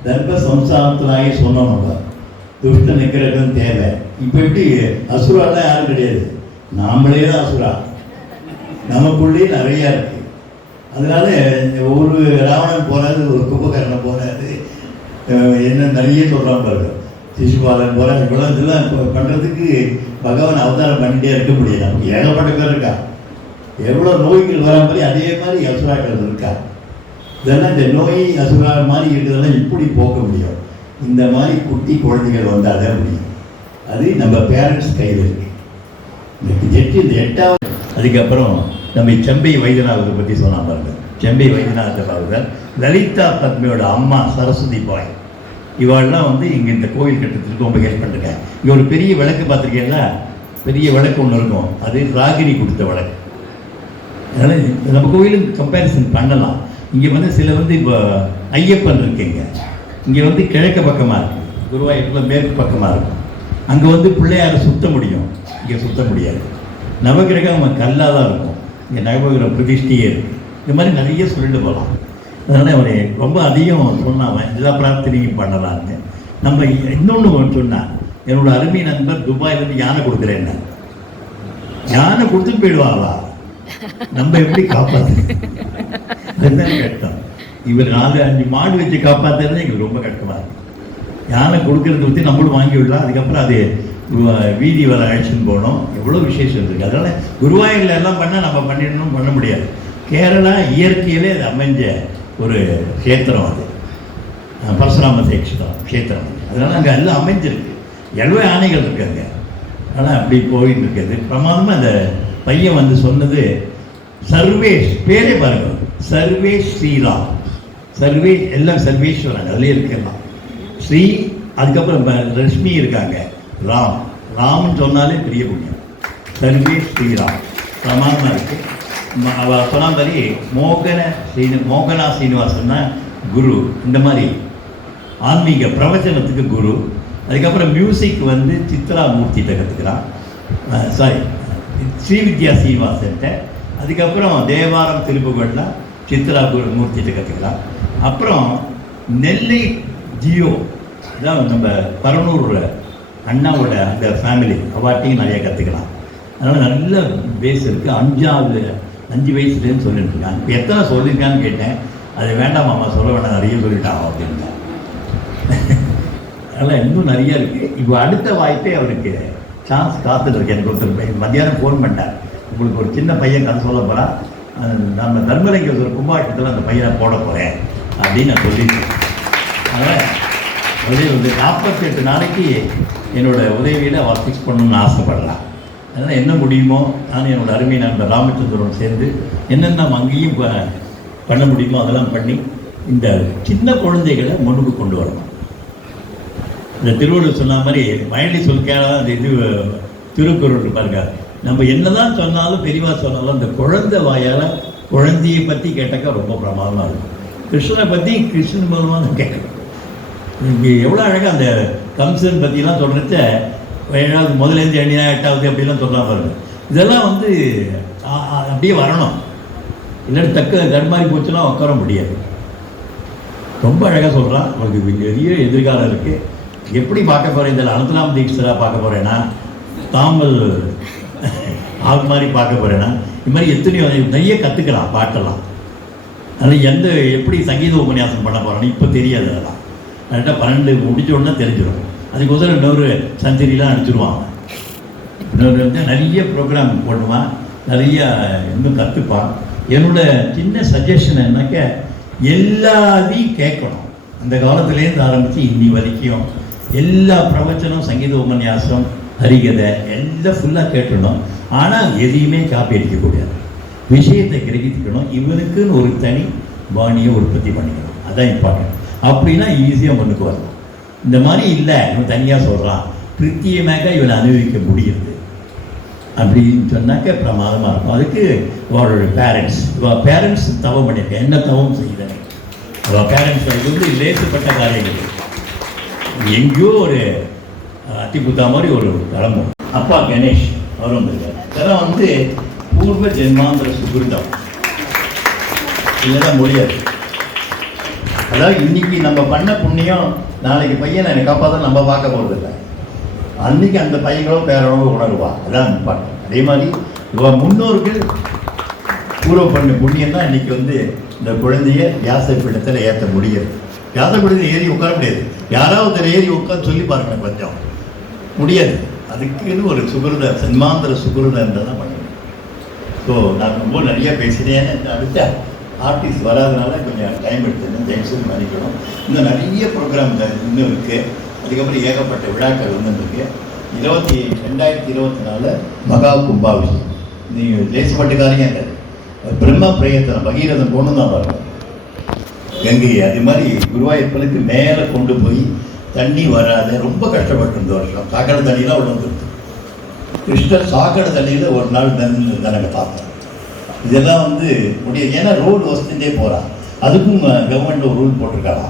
தர்ப சம்சாரத்தினாயே சொன்னவங்க துஷ்ட நிற்கிறதும் தேவை. இப்போ எப்படி அசுராலாம் யாரும் கிடையாது, நாமளே தான் அசுரா. நமக்குள்ளேயே நிறையா இருக்கு. அதனால ஒரு ராவணன் போறாரு, ஒரு கும்பகர்ணன் போறாரு, என்ன நிறைய சொல்கிறான் பாருங்க, சிசுபாலன் போகிறான். இவ்வளோ இதெல்லாம் பண்ணுறதுக்கு பகவான் அவதாரம் பண்ணிகிட்டே இருக்க முடியாது. நமக்கு ஏகப்பட்ட பேர் இருக்கா. எவ்வளோ நோய்கள் வரா மாதிரி அதே மாதிரி அசுராக்கள் இருக்கா. இதெல்லாம் இந்த நோய் அசுரா மாதிரி இருக்கிறதெல்லாம் இப்படி போக்க முடியும். இந்த மாதிரி குட்டி குழந்தைகள் வந்தால் தான் முடியும். அது நம்ம பேரண்ட்ஸ் கையில் இருக்கு. இந்த 8வது அதுக்கப்புறம் நம்ம செம்பை வைத்தியநாதத்தை பற்றி சொன்னா பாருங்க. செம்பை வைத்தியநாத பாருங்க, லலிதா பத்மியோட அம்மா சரஸ்வதி பாய், இவாள்லாம் இங்கே இந்த கோவில் கட்டத்துக்கு ரொம்ப ஹெல்ப் பண்ணிருக்கேன். இங்கே ஒரு பெரிய விளக்கு பார்த்துருக்கீங்களா? பெரிய விளக்கு ஒன்று இருக்கும், அது ராகினி கொடுத்த விளக்கு. அதனால் நம்ம கோயிலுக்கு கம்பேரிசன் பண்ணலாம். இங்கே சில இப்போ ஐயப்பன் இருக்குங்க, இங்கே கிழக்கு பக்கமாக இருக்குது, குருவாயூரில் மேற்கு பக்கமாக இருக்கும். அங்கே பிள்ளையாரை சுத்த முடியும், இங்கே சுத்த முடியாது. நவகிரகம் அவன் கல்லாக தான் இருக்கும், இங்கே நவகிரகம் பிரதிஷ்டையே இருக்குது. இந்த மாதிரி நிறைய சொல்லிட்டு போகலாம். அதனால் அவனை ரொம்ப அதிகம் சொன்னான், எல்லா பிரார்த்தனையும் பண்ணலான்னு. நம்ம இன்னொன்று சொன்னான், என்னோட அருமை நண்பர் துபாயிலேருந்து யானை கொடுக்குறேன்னு. யானை கொடுத்துட்டு போயிடுவாங்களா? நம்ம எப்படி காப்பாற்று? அதுதான் கஷ்டம். இவர் 4-5 மாடு வச்சு காப்பாற்றுறது எங்களுக்கு ரொம்ப கஷ்டமாக இருக்குது. யானை கொடுக்கறத பற்றி நம்மளும் வாங்கி விடலாம். அதுக்கப்புறம் அது வீதி வர அழைச்சின்னு போகணும். எவ்வளோ விசேஷம் இருக்குது. அதனால் குருவாயூரில் எல்லாம் பண்ணால் நம்ம பண்ணிடணும், பண்ண முடியாது. கேரளா இயற்கையிலே அது அமைஞ்ச ஒரு க்ஷேத்திரம். அது பரசுராம க்ஷேத்திரம். அதனால் அங்கே எல்லாம் அமைஞ்சிருக்கு. 70 யானைகள் இருக்காங்க. ஆனால் அப்படி போயிட்டு இருக்குது பிரமாதமாக. அந்த பையன் சொன்னது சர்வேஷ், பேரே பாருங்க, சர்வேஷ் ஸ்ரீராம். சர்வேஷ் எல்லாம் சர்வேஸ்வரன் அதுலேயே இருக்கலாம். ஸ்ரீ, அதுக்கப்புறம் ரஷ்மி இருக்காங்க, ராம். ராம்னு சொன்னாலே பெரிய புண்ணியம். சர்வேஷ் ஸ்ரீராம் பிரமாதமாக இருக்குது. சொன்ன மாதிரி மோகனா சீனிவாசன்னா குரு. இந்த மாதிரி ஆன்மீக பிரவச்சனத்துக்கு குரு. அதுக்கப்புறம் மியூசிக் சித்ரா மூர்த்திகிட்ட கற்றுக்கிறான், சாரி ஸ்ரீவித்யா சீனிவாசன்ட்ட. அதுக்கப்புறம் தேவாரம் திருப்புகொண்டா சித்ரா குரு மூர்த்திகிட்ட கற்றுக்கலாம். அப்புறம் நெல்லை ஜியோ, அதான் நம்ம பரனூர் அண்ணாவோட அந்த ஃபேமிலி, அவாட்டையும் நிறைய கற்றுக்கலாம். அதனால் நல்ல பேஸ் இருக்குது. 5 வயசுலேன்னு சொல்லிட்டு இருக்காங்க. இப்போ எத்தனை சொல்லியிருக்கான்னு கேட்டேன். அது வேண்டாம் மாமா, சொல்ல வேண்டாம், நிறைய சொல்லிட்டான் அப்படின்னா. அதனால் இன்னும் நிறைய இருக்குது. இப்போ அடுத்த வாய்ப்பே அவருக்கு சான்ஸ் காத்துட்ருக்கு. எனக்கு ஒருத்தர் மத்தியானம் ஃபோன் பண்ணிட்டார், உங்களுக்கு ஒரு சின்ன பையன் கதை சொல்ல போகிறான், நம்ம தர்மலிங்கேஸ்வரர் கும்பாட்டத்தில் அந்த பையனை போட போகிறேன் அப்படின்னு நான் சொல்லியிருக்கேன். அதனால் ஒரு 48 நாளைக்கு என்னோட உதவியில் அவள் ஃபிக்ஸ் பண்ணணும்னு ஆசைப்படுறான். அதனால் என்ன முடியுமோ நான் என்னோட அருமை நண்பர் ராமச்சந்திரன் சேர்ந்து என்னென்ன அங்கேயும் பண்ண முடியுமோ அதெல்லாம் பண்ணி இந்த சின்ன குழந்தைகளை முன்னுக்கு கொண்டு வரணும். இந்த திருவள்ளுவர் சொன்ன மாதிரி மயலி சொல்லிக்காத அந்த இது திருக்குறள் பாருங்க, நம்ம என்னதான் சொன்னாலும் பெரியவா சொன்னாலும் அந்த குழந்தை வாயால் குழந்தையை பற்றி கேட்டாக்கா ரொம்ப பிரமாதமாக இருக்கும். கிருஷ்ணனை பற்றி கிருஷ்ணன் மூலமாக தான் கேட்கணும். இங்கே எவ்வளோ அழகாக அந்த கம்சன் பற்றிலாம் சொல்கிறச்ச 7வது முதலேருந்து 8வது அப்படிலாம் சொல்லலாம் பாருங்க. இதெல்லாம் வந்து அப்படியே வரணும், இல்லாட்டி தடுமாறி போச்சுன்னா உட்கார முடியாது. ரொம்ப அழகாக சொல்கிறான். அவளுக்கு பெரிய எதிர்காலம் இருக்குது. எப்படி பார்க்க போகிறேன், இதில் அனந்தராம் தீக்ஷராக பார்க்க போகிறேன்னா, தாமல் ஆள் மாதிரி பார்க்க போகிறேன்னா, இது மாதிரி எத்தனையோ நிறைய கற்றுக்கலாம் பாட்டெல்லாம். அதில் எப்படி சங்கீத உபன்யாசம் பண்ண போகிறேன்னு இப்போ தெரியாது. அதெல்லாம் கரெக்டாக 12 முடிச்ச உடனே தெரிஞ்சிடும். அதுக்கு முதல்ல இன்னொரு சந்திரிலாம் அடிச்சிடுவாங்க. இன்னொரு வந்து நிறைய ப்ரோக்ராம் போடுவான், நிறைய இன்னும் கற்றுப்பான். என்னோட சின்ன சஜஷன் என்னக்க, எல்லாத்தையும் கேட்கணும். அந்த காலத்துலேருந்து ஆரம்பித்து இன்னி வரைக்கும் எல்லா பிரவச்சனம், சங்கீத உபன்யாசம், ஹரிகதை எல்லாம் ஃபுல்லாக கேட்டுடணும். ஆனால் எதையுமே காப்பி அடிக்கக்கூடாது, விஷயத்தை கிரகிக்கணும். இவனுக்குன்னு ஒரு தனி பாணியை உற்பத்தி பண்ணிக்கணும். அதான் இம்பார்ட்டன்ட். அப்படின்னா ஈஸியாக முன்னுக்கு வரணும். இந்த மாதிரி இல்லை, இவன் தனியாக சொல்கிறான், கிருத்தியமாக இவனை அனுபவிக்க முடியுது அப்படின்னு சொன்னாக்க பிரமாதமாக இருக்கும். அதுக்கு அவளோட பேரண்ட்ஸ் தவம் பண்ணியிருக்கேன். என்ன தவம் செய்தேன் அவள் பேரண்ட்ஸ், அது வந்து லேசுப்பட்ட காரியங்கள். எங்கேயோ ஒரு அத்திபுத்தா மாதிரி ஒரு கிளம்பும். அப்பா கணேஷ் அவர் வந்திருக்காரு. இதெல்லாம் வந்து பூர்வ ஜென்மாந்திர சுகிருதம், இல்லைதான் முடியாது. அதாவது இன்னைக்கு நம்ம பண்ண புண்ணியம் நாளைக்கு பையனை என்னை காப்பாற்ற நம்ம பார்க்க போகிறது இல்லை. அன்னைக்கு அந்த பையங்களோ பேரனோ உணர்வா. அதான் இம்பார்ட்டன்ட். அதே மாதிரி இவன் முன்னோர்கள் பூர்வ பண்ண புண்ணியம் தான் இன்னைக்கு வந்து இந்த குழந்தைய வியாசப்பீடத்தில் ஏற்ற முடியாது. வியாசப்பீடத்தில் ஏறி உட்கார முடியாது. யாராவது ஏறி உட்காந்து சொல்லி பாருங்க, கொஞ்சம் முடியாது. அதுக்குன்னு ஒரு சுகிருத சன்மாந்திர சுகிருதன்றதான் பண்ணணும். ஸோ நான் ரொம்ப நிறைய பேசினேன். அடுத்த ஆர்டிஸ்ட் வராதனால கொஞ்சம் டைம் எடுத்துருந்தேன், ஜெயின்ஸும் மன்னிக்கணும். இன்னும் நிறைய ப்ரோக்ராம் இன்னும் இருக்குது. அதுக்கப்புறம் ஏகப்பட்ட விழாக்கள் வந்துருக்கு. 2024 மகா கும்பாபிஷேகம். நீங்கள் தேசப்பட்டுக்காரங்க பிரம்ம பிரயத்தனம் பகீரதன் கொண்டு தான் வரணும் கங்கையை. அது மாதிரி குருவாயூரப்பனுக்கு மேலே கொண்டு போய் தண்ணி வராத ரொம்ப கஷ்டப்பட்டு இந்த வருஷம் சாக்கடை தண்ணியெலாம் உள்ள வந்துருக்கு. கிருஷ்ணர் சாக்கடை தண்ணியில் ஒரு நாள் தனக்கு பார்த்தேன். இதெல்லாம் வந்து முடியாது. ஏன்னா ரோடு வசதிட்டே போகிறான். அதுக்கும் கவர்மெண்ட் ஒரு ரூல் போட்டிருக்காங்க,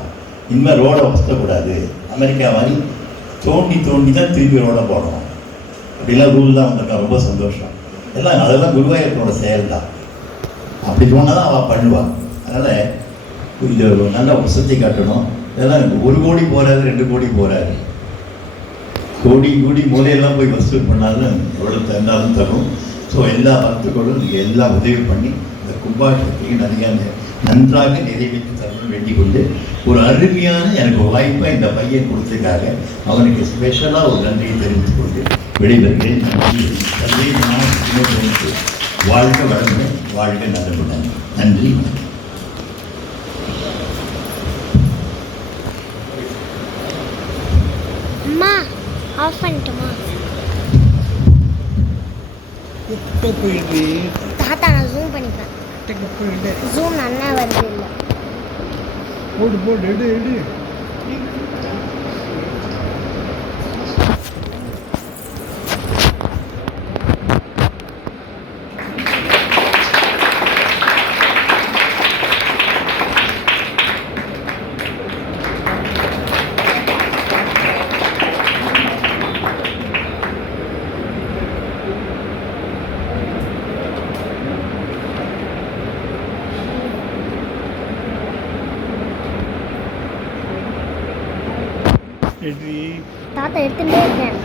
இனிமேல் ரோடை வசத்தக்கூடாது. அமெரிக்கா மாதிரி தோண்டி தான் திருப்பி ரோடை போடணும் அப்படிலாம் ரூல் தான் வந்திருக்கா. ரொம்ப சந்தோஷம். எல்லாம் அதெல்லாம் குருவாயூரப்பனோட செயல் தான். அப்படி போனால் தான் அவள் பண்ணுவாள். அதனால் இது நல்ல வசதி காட்டணும். இதெல்லாம் 1 கோடி போகிறாரு, 2 கோடி போகிறாரு, கோடி மூலையெல்லாம் போய் வசூல் பண்ணாலும் எவ்வளோ தந்தாலும் தரும். ஸோ எல்லா பக்தர்களும் நீங்கள் எல்லாம் உதவி பண்ணி இந்த கும்பாபிஷேகத்தையும் நிறையா நன்றாக நிறைவேற்றி தரணும் வேண்டிக் கொண்டு, ஒரு அருமையான எனக்கு வாய்ப்பாக இந்த பையன் கொடுத்ததுக்காக அவனுக்கு ஸ்பெஷலாக ஒரு நன்றியை தெரிவித்துக் கொண்டு விடைபெறுகிறேன். வாழ்க வளமுடன், வாழ்க நலமுடன். நன்றி. அம்மா ஆஃப் பண்ணிட்டுமா? தாத்தா நான் ஜூம் பண்ணிப்பேன். ஜூம் நல்லா வருது. இல்லை போடு எடு தாத்தா எடுத்துட்டே இருக்கேன்.